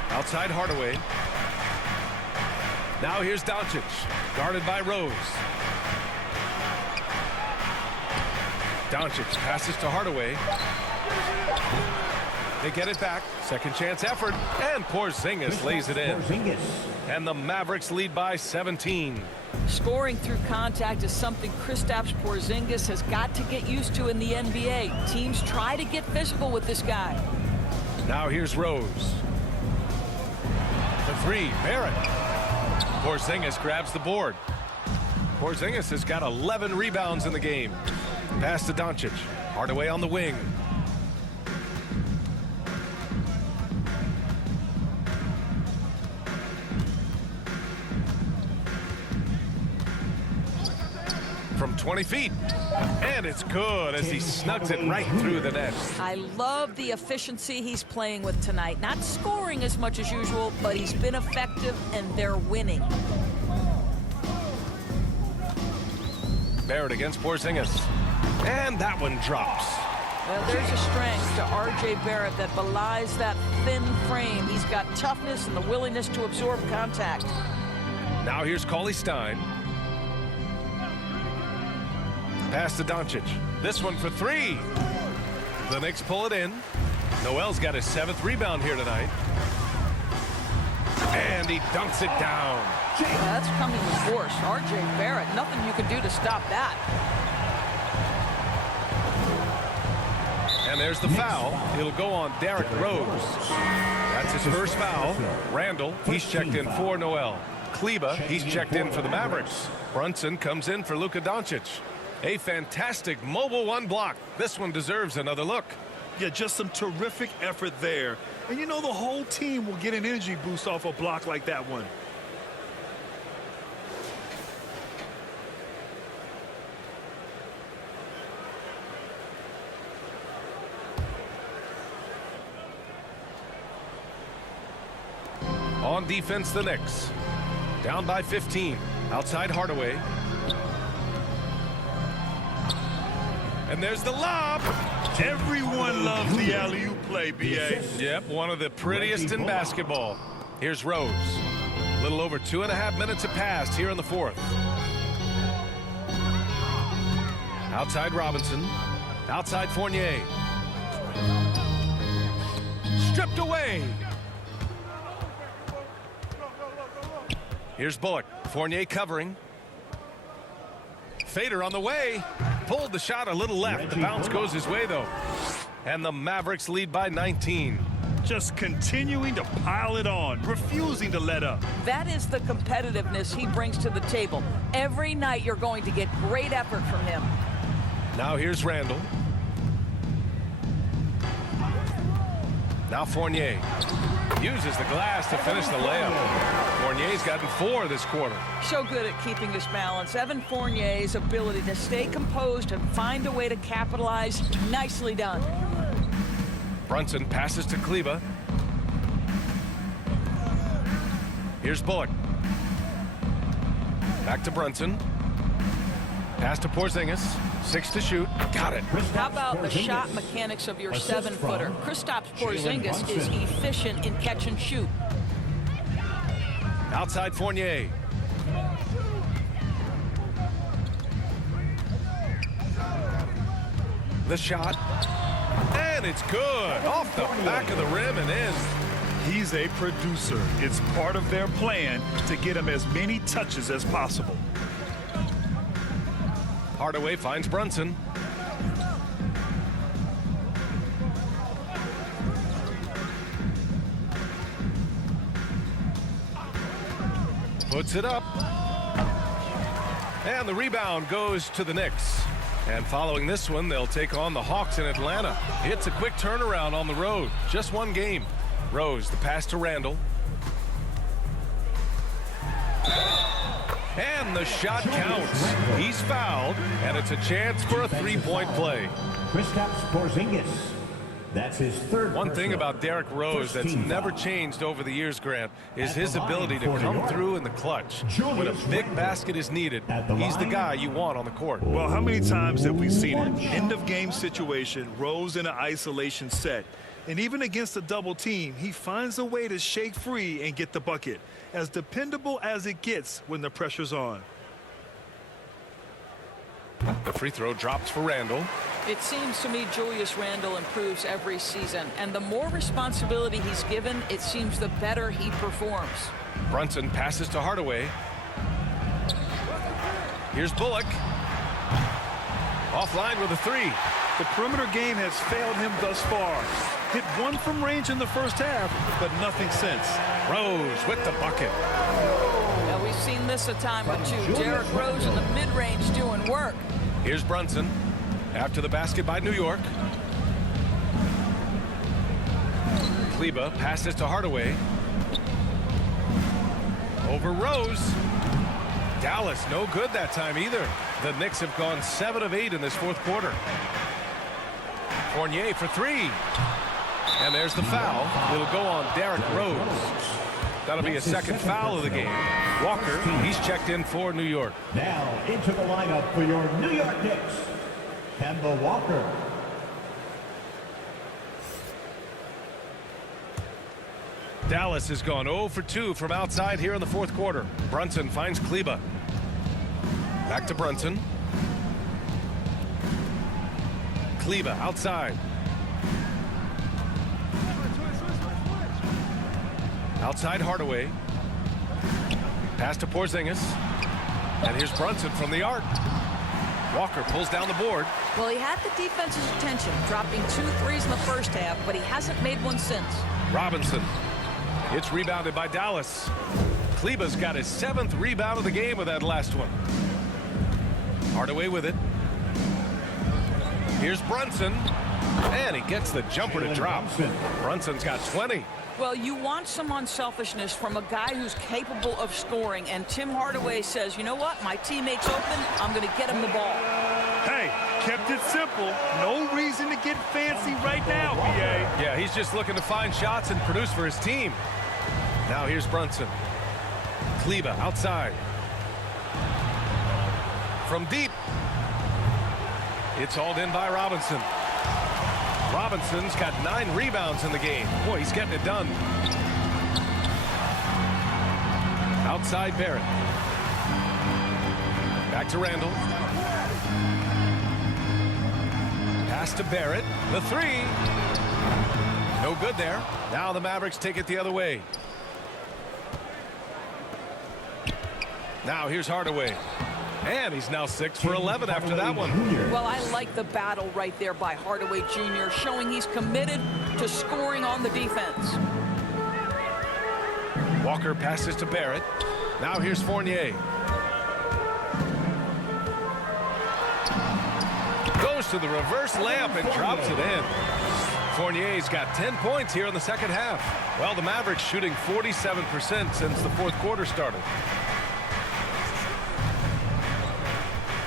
Outside Hardaway. Now here's Doncic, guarded by Rose. Doncic passes to Hardaway. They get it back. Second chance effort. And Porzingis lays it in. And the Mavericks lead by 17. Scoring through contact is something Kristaps Porzingis has got to get used to in the NBA. Teams try to get physical with this guy. Now here's Rose. The 3, Barrett. Porzingis grabs the board. Porzingis has got 11 rebounds in the game. Pass to Doncic. Hardaway on the wing. From 20 feet. And it's good as he snugs it right through the net. I love the efficiency he's playing with tonight. Not scoring as much as usual, but he's been effective, and they're winning. Barrett against Porzingis. And that one drops. Well, there's a strength to R.J. Barrett that belies that thin frame. He's got toughness and the willingness to absorb contact. Now here's Cauley-Stein. Pass to Doncic. This one for three. The Knicks pull it in. Noel's got his 7th rebound here tonight. And he dunks it down. Yeah, that's coming with force. R.J. Barrett, nothing you can do to stop that. And there's the foul. It'll go on Derrick Rose. That's his first foul. Randall, he's checked in for Noel. Kleber, he's checked in for the Mavericks. Brunson comes in for Luka Doncic. A fantastic mobile one block. This one deserves another look. Yeah, just some terrific effort there. And you know the whole team will get an energy boost off a block like that one. On defense, the Knicks. Down by 15. Outside Hardaway. And there's the lob. Everyone loves the alley-oop play, B.A. Yep, one of the prettiest in basketball. Here's Rose. A little over 2.5 minutes have passed here in the 4th. Outside Robinson. Outside Fournier. Stripped away. Here's Bullock. Fournier covering. Fader on the way. Pulled the shot a little left. The bounce goes his way, though. And the Mavericks lead by 19. Just continuing to pile it on, refusing to let up. That is the competitiveness he brings to the table. Every night you're going to get great effort from him. Now here's Randall. Now Fournier. Uses the glass to finish the layup. Fournier's gotten 4 this quarter. So good at keeping his balance. Evan Fournier's ability to stay composed and find a way to capitalize. Nicely done. Brunson passes to Kleber. Here's Bullock. Back to Brunson. Pass to Porzingis. 6 to shoot. Got it. How about the shot mechanics of your 7-footer? Kristaps Porzingis is efficient in catch and shoot. Outside Fournier. The shot. And it's good. Off the back of the rim and in. He's a producer. It's part of their plan to get him as many touches as possible. Hardaway finds Brunson. Puts it up. And the rebound goes to the Knicks. And following this one, they'll take on the Hawks in Atlanta. It's a quick turnaround on the road. Just one game. Rose, the pass to Randall. And the shot counts. He's fouled, and it's a chance for a three-point play. Kristaps Porzingis. That's his 3rd. One thing about Derrick Rose that's never changed over the years, Grant, is his ability to come through in the clutch. When a big basket is needed, he's the guy you want on the court. Well, how many times have we seen it? End of game situation, Rose in an isolation set. And even against a double team, he finds a way to shake free and get the bucket. As dependable as it gets when the pressure's on. The free throw drops for Randall. It seems to me Julius Randle improves every season, and the more responsibility he's given, it seems the better he performs. Brunson passes to Hardaway. Here's Bullock. Offline with a 3. The perimeter game has failed him thus far. Hit 1 from range in the first half, but nothing since. Rose with the bucket. Now we we've seen this a time or two. Derrick Rose in the mid-range doing work. Here's Brunson after the basket by New York. Kleber passes to Hardaway. Over Rose. Dallas no good that time either. The Knicks have gone 7 of 8 in this fourth quarter. Fournier for three. And there's the foul. It'll go on Derrick Rose. That'll be a second foul of the game. Walker, he's checked in for New York. Now into the lineup for your New York Knicks, Kemba Walker. Dallas has gone 0 for 2 from outside here in the fourth quarter. Brunson finds Kleber. Back to Brunson. Kleber outside. Outside Hardaway. Pass to Porzingis. And here's Brunson from the arc. Walker pulls down the board. Well, he had the defense's attention, dropping 2 threes in the first half, but he hasn't made one since. Robinson. It's rebounded by Dallas. Kleber's got his 7th rebound of the game with that last one. Hardaway with it. Here's Brunson. And he gets the jumper to drop. Brunson's got 20. Well, you want some unselfishness from a guy who's capable of scoring, and Tim Hardaway says, you know what, my teammate's open, I'm going to get him the ball. Hey, kept it simple. No reason to get fancy right now, BA. Yeah, he's just looking to find shots and produce for his team. Now here's Brunson. Kleber outside. From deep. It's hauled in by Robinson. Robinson's got 9 rebounds in the game. Boy, he's getting it done. Outside Barrett. Back to Randall. Pass to Barrett. The three. No good there. Now the Mavericks take it the other way. Now here's Hardaway. And he's now 6 for 11 after that one. Well, I like the battle right there by Hardaway Jr., showing he's committed to scoring on the defense. Walker passes to Barrett. Now here's Fournier. Goes to the reverse layup and drops it in. Fournier's got 10 points here in the second half. Well, the Mavericks shooting 47% since the fourth quarter started.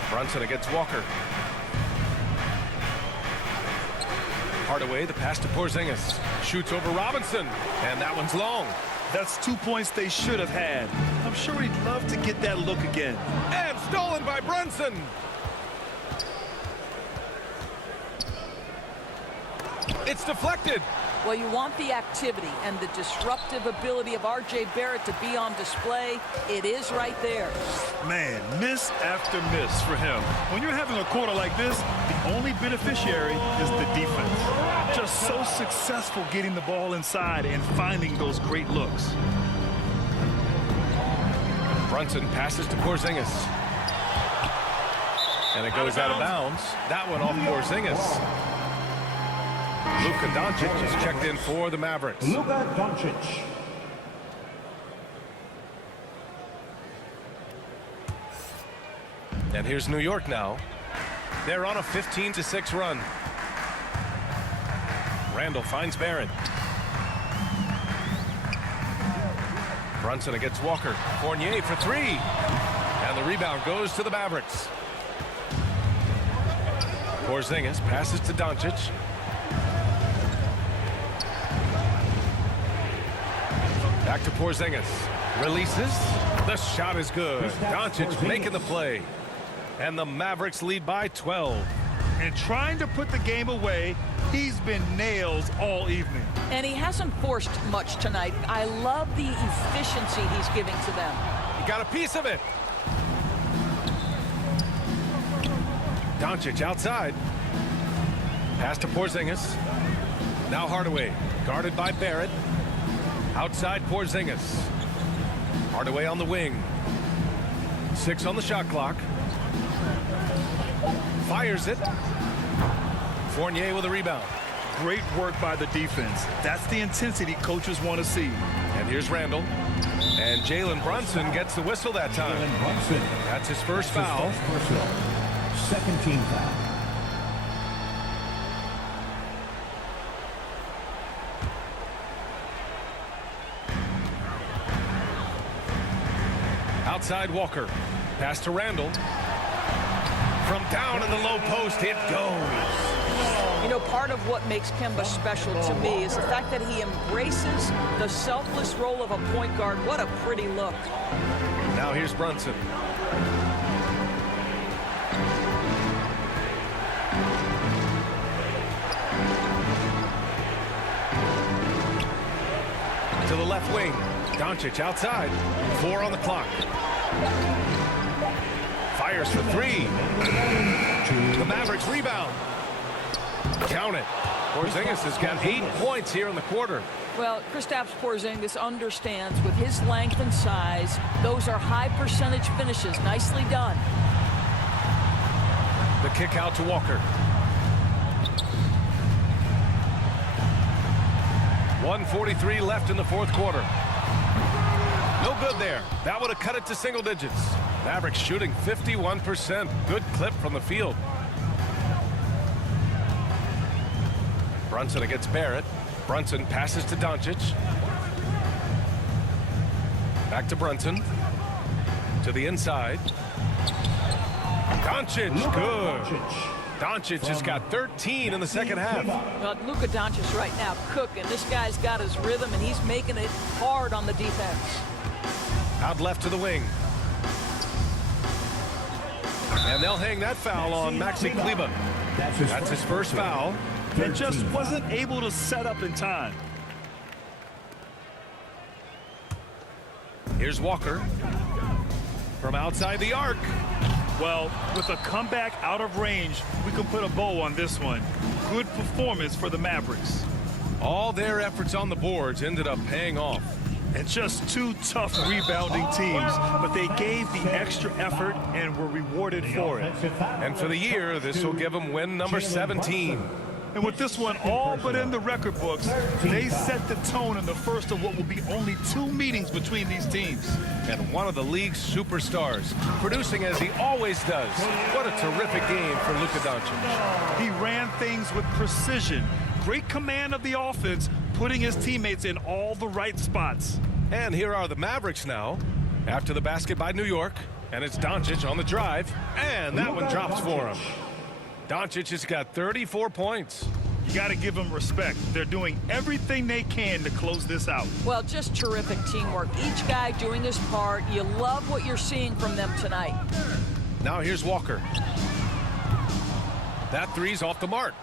Brunson against Walker. Hardaway, the pass to Porzingis. Shoots over Robinson, and that one's long. That's 2 points they should have had. I'm sure he'd love to get that look again. And stolen by Brunson. It's deflected. Well, you want the activity and the disruptive ability of R.J. Barrett to be on display. It is right there. Man, miss after miss for him. When you're having a quarter like this, the only beneficiary is the defense. Just so successful getting the ball inside and finding those great looks. Brunson passes to Porzingis. And it goes out of bounds. That one off Porzingis. Luka Doncic is checked in for the Mavericks. Luka Doncic. And here's New York now. They're on a 15-6 run. Randall finds Barrett. Brunson against Walker. Fournier for three. And the rebound goes to the Mavericks. Porzingis passes to Doncic. Back to Porzingis. Releases. The shot is good. Doncic making the play. And the Mavericks lead by 12. And trying to put the game away, he's been nails all evening. And he hasn't forced much tonight. I love the efficiency he's giving to them. He got a piece of it. Doncic outside. Pass to Porzingis. Now Hardaway, guarded by Barrett. Outside Porzingis. Hardaway on the wing. 6 on the shot clock. Fires it. Fournier with a rebound. Great work by the defense. That's the intensity coaches want to see. And here's Randall. And Jalen Brunson gets the whistle that time. Jalen Brunson. That's his first That's foul. his first personal. Second team foul. Outside Walker. Pass to Randall. From down in the low post, it goes. You know, part of what makes Kemba special to me is the fact that he embraces the selfless role of a point guard. What a pretty look. Now here's Brunson. To the left wing. Doncic outside. 4 on the clock. Fires for 3. The Mavericks rebound. Count it. Porzingis has got 8 points here in the quarter. Well, Kristaps Porzingis understands with his length and size, those are high percentage finishes. Nicely done. The kick out to Walker. 1:43 left in the fourth quarter. No good there. That would have cut it to single digits. Mavericks shooting 51%. Good clip from the field. Brunson against Barrett. Brunson passes to Doncic. Back to Brunson. To the inside. Doncic, good. Doncic has got 13 in the second half. Well, Luka Doncic right now cooking. This guy's got his rhythm, and he's making it hard on the defense. Out left to the wing. And they'll hang that foul on Maxi Kleber. That's his first foul. And just wasn't able to set up in time. Here's Walker from outside the arc. Well, with a comeback out of range, we can put a bow on this one. Good performance for the Mavericks. All their efforts on the boards ended up paying off. And just 2 tough rebounding teams, but they gave the extra effort and were rewarded for it. And for the year, this will give them win number 17. And with this one all but in the record books, they set the tone in the first of what will be only 2 meetings between these teams. And one of the league's superstars, producing as he always does. What a terrific game for Luka Doncic. He ran things with precision, great command of the offense, putting his teammates in all the right spots. And here are the Mavericks now, after the basket by New York. And it's Doncic on the drive, and that one drops for him. Doncic has got 34 points. You got to give them respect. They're doing everything they can to close this out. Well, just terrific teamwork. Each guy doing his part. You love what you're seeing from them tonight. Now here's Walker. That three's off the mark.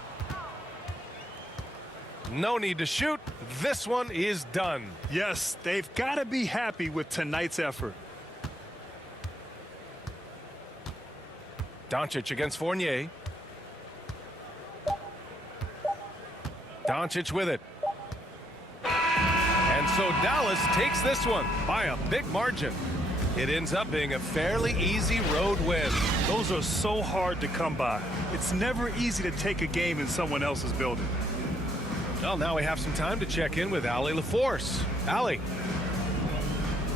No need to shoot. This one is done. Yes, they've got to be happy with tonight's effort. Doncic against Fournier. Doncic with it. And so Dallas takes this one by a big margin. It ends up being a fairly easy road win. Those are so hard to come by. It's never easy to take a game in someone else's building. Well, now we have some time to check in with Allie LaForce. Allie.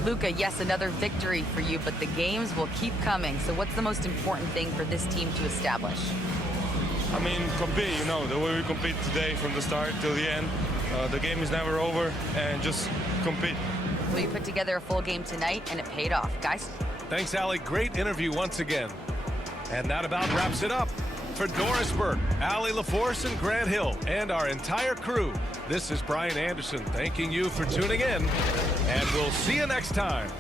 Luka, yes, another victory for you, but the games will keep coming. So what's the most important thing for this team to establish? I mean, compete, you know, the way we compete today from the start till the end. The game is never over, and just compete. Well, you put together a full game tonight, and it paid off. Guys? Thanks, Allie. Great interview once again. And that about wraps it up. For Doris Burke, Allie LaForce, and Grant Hill, and our entire crew, this is Brian Anderson thanking you for tuning in, and we'll see you next time.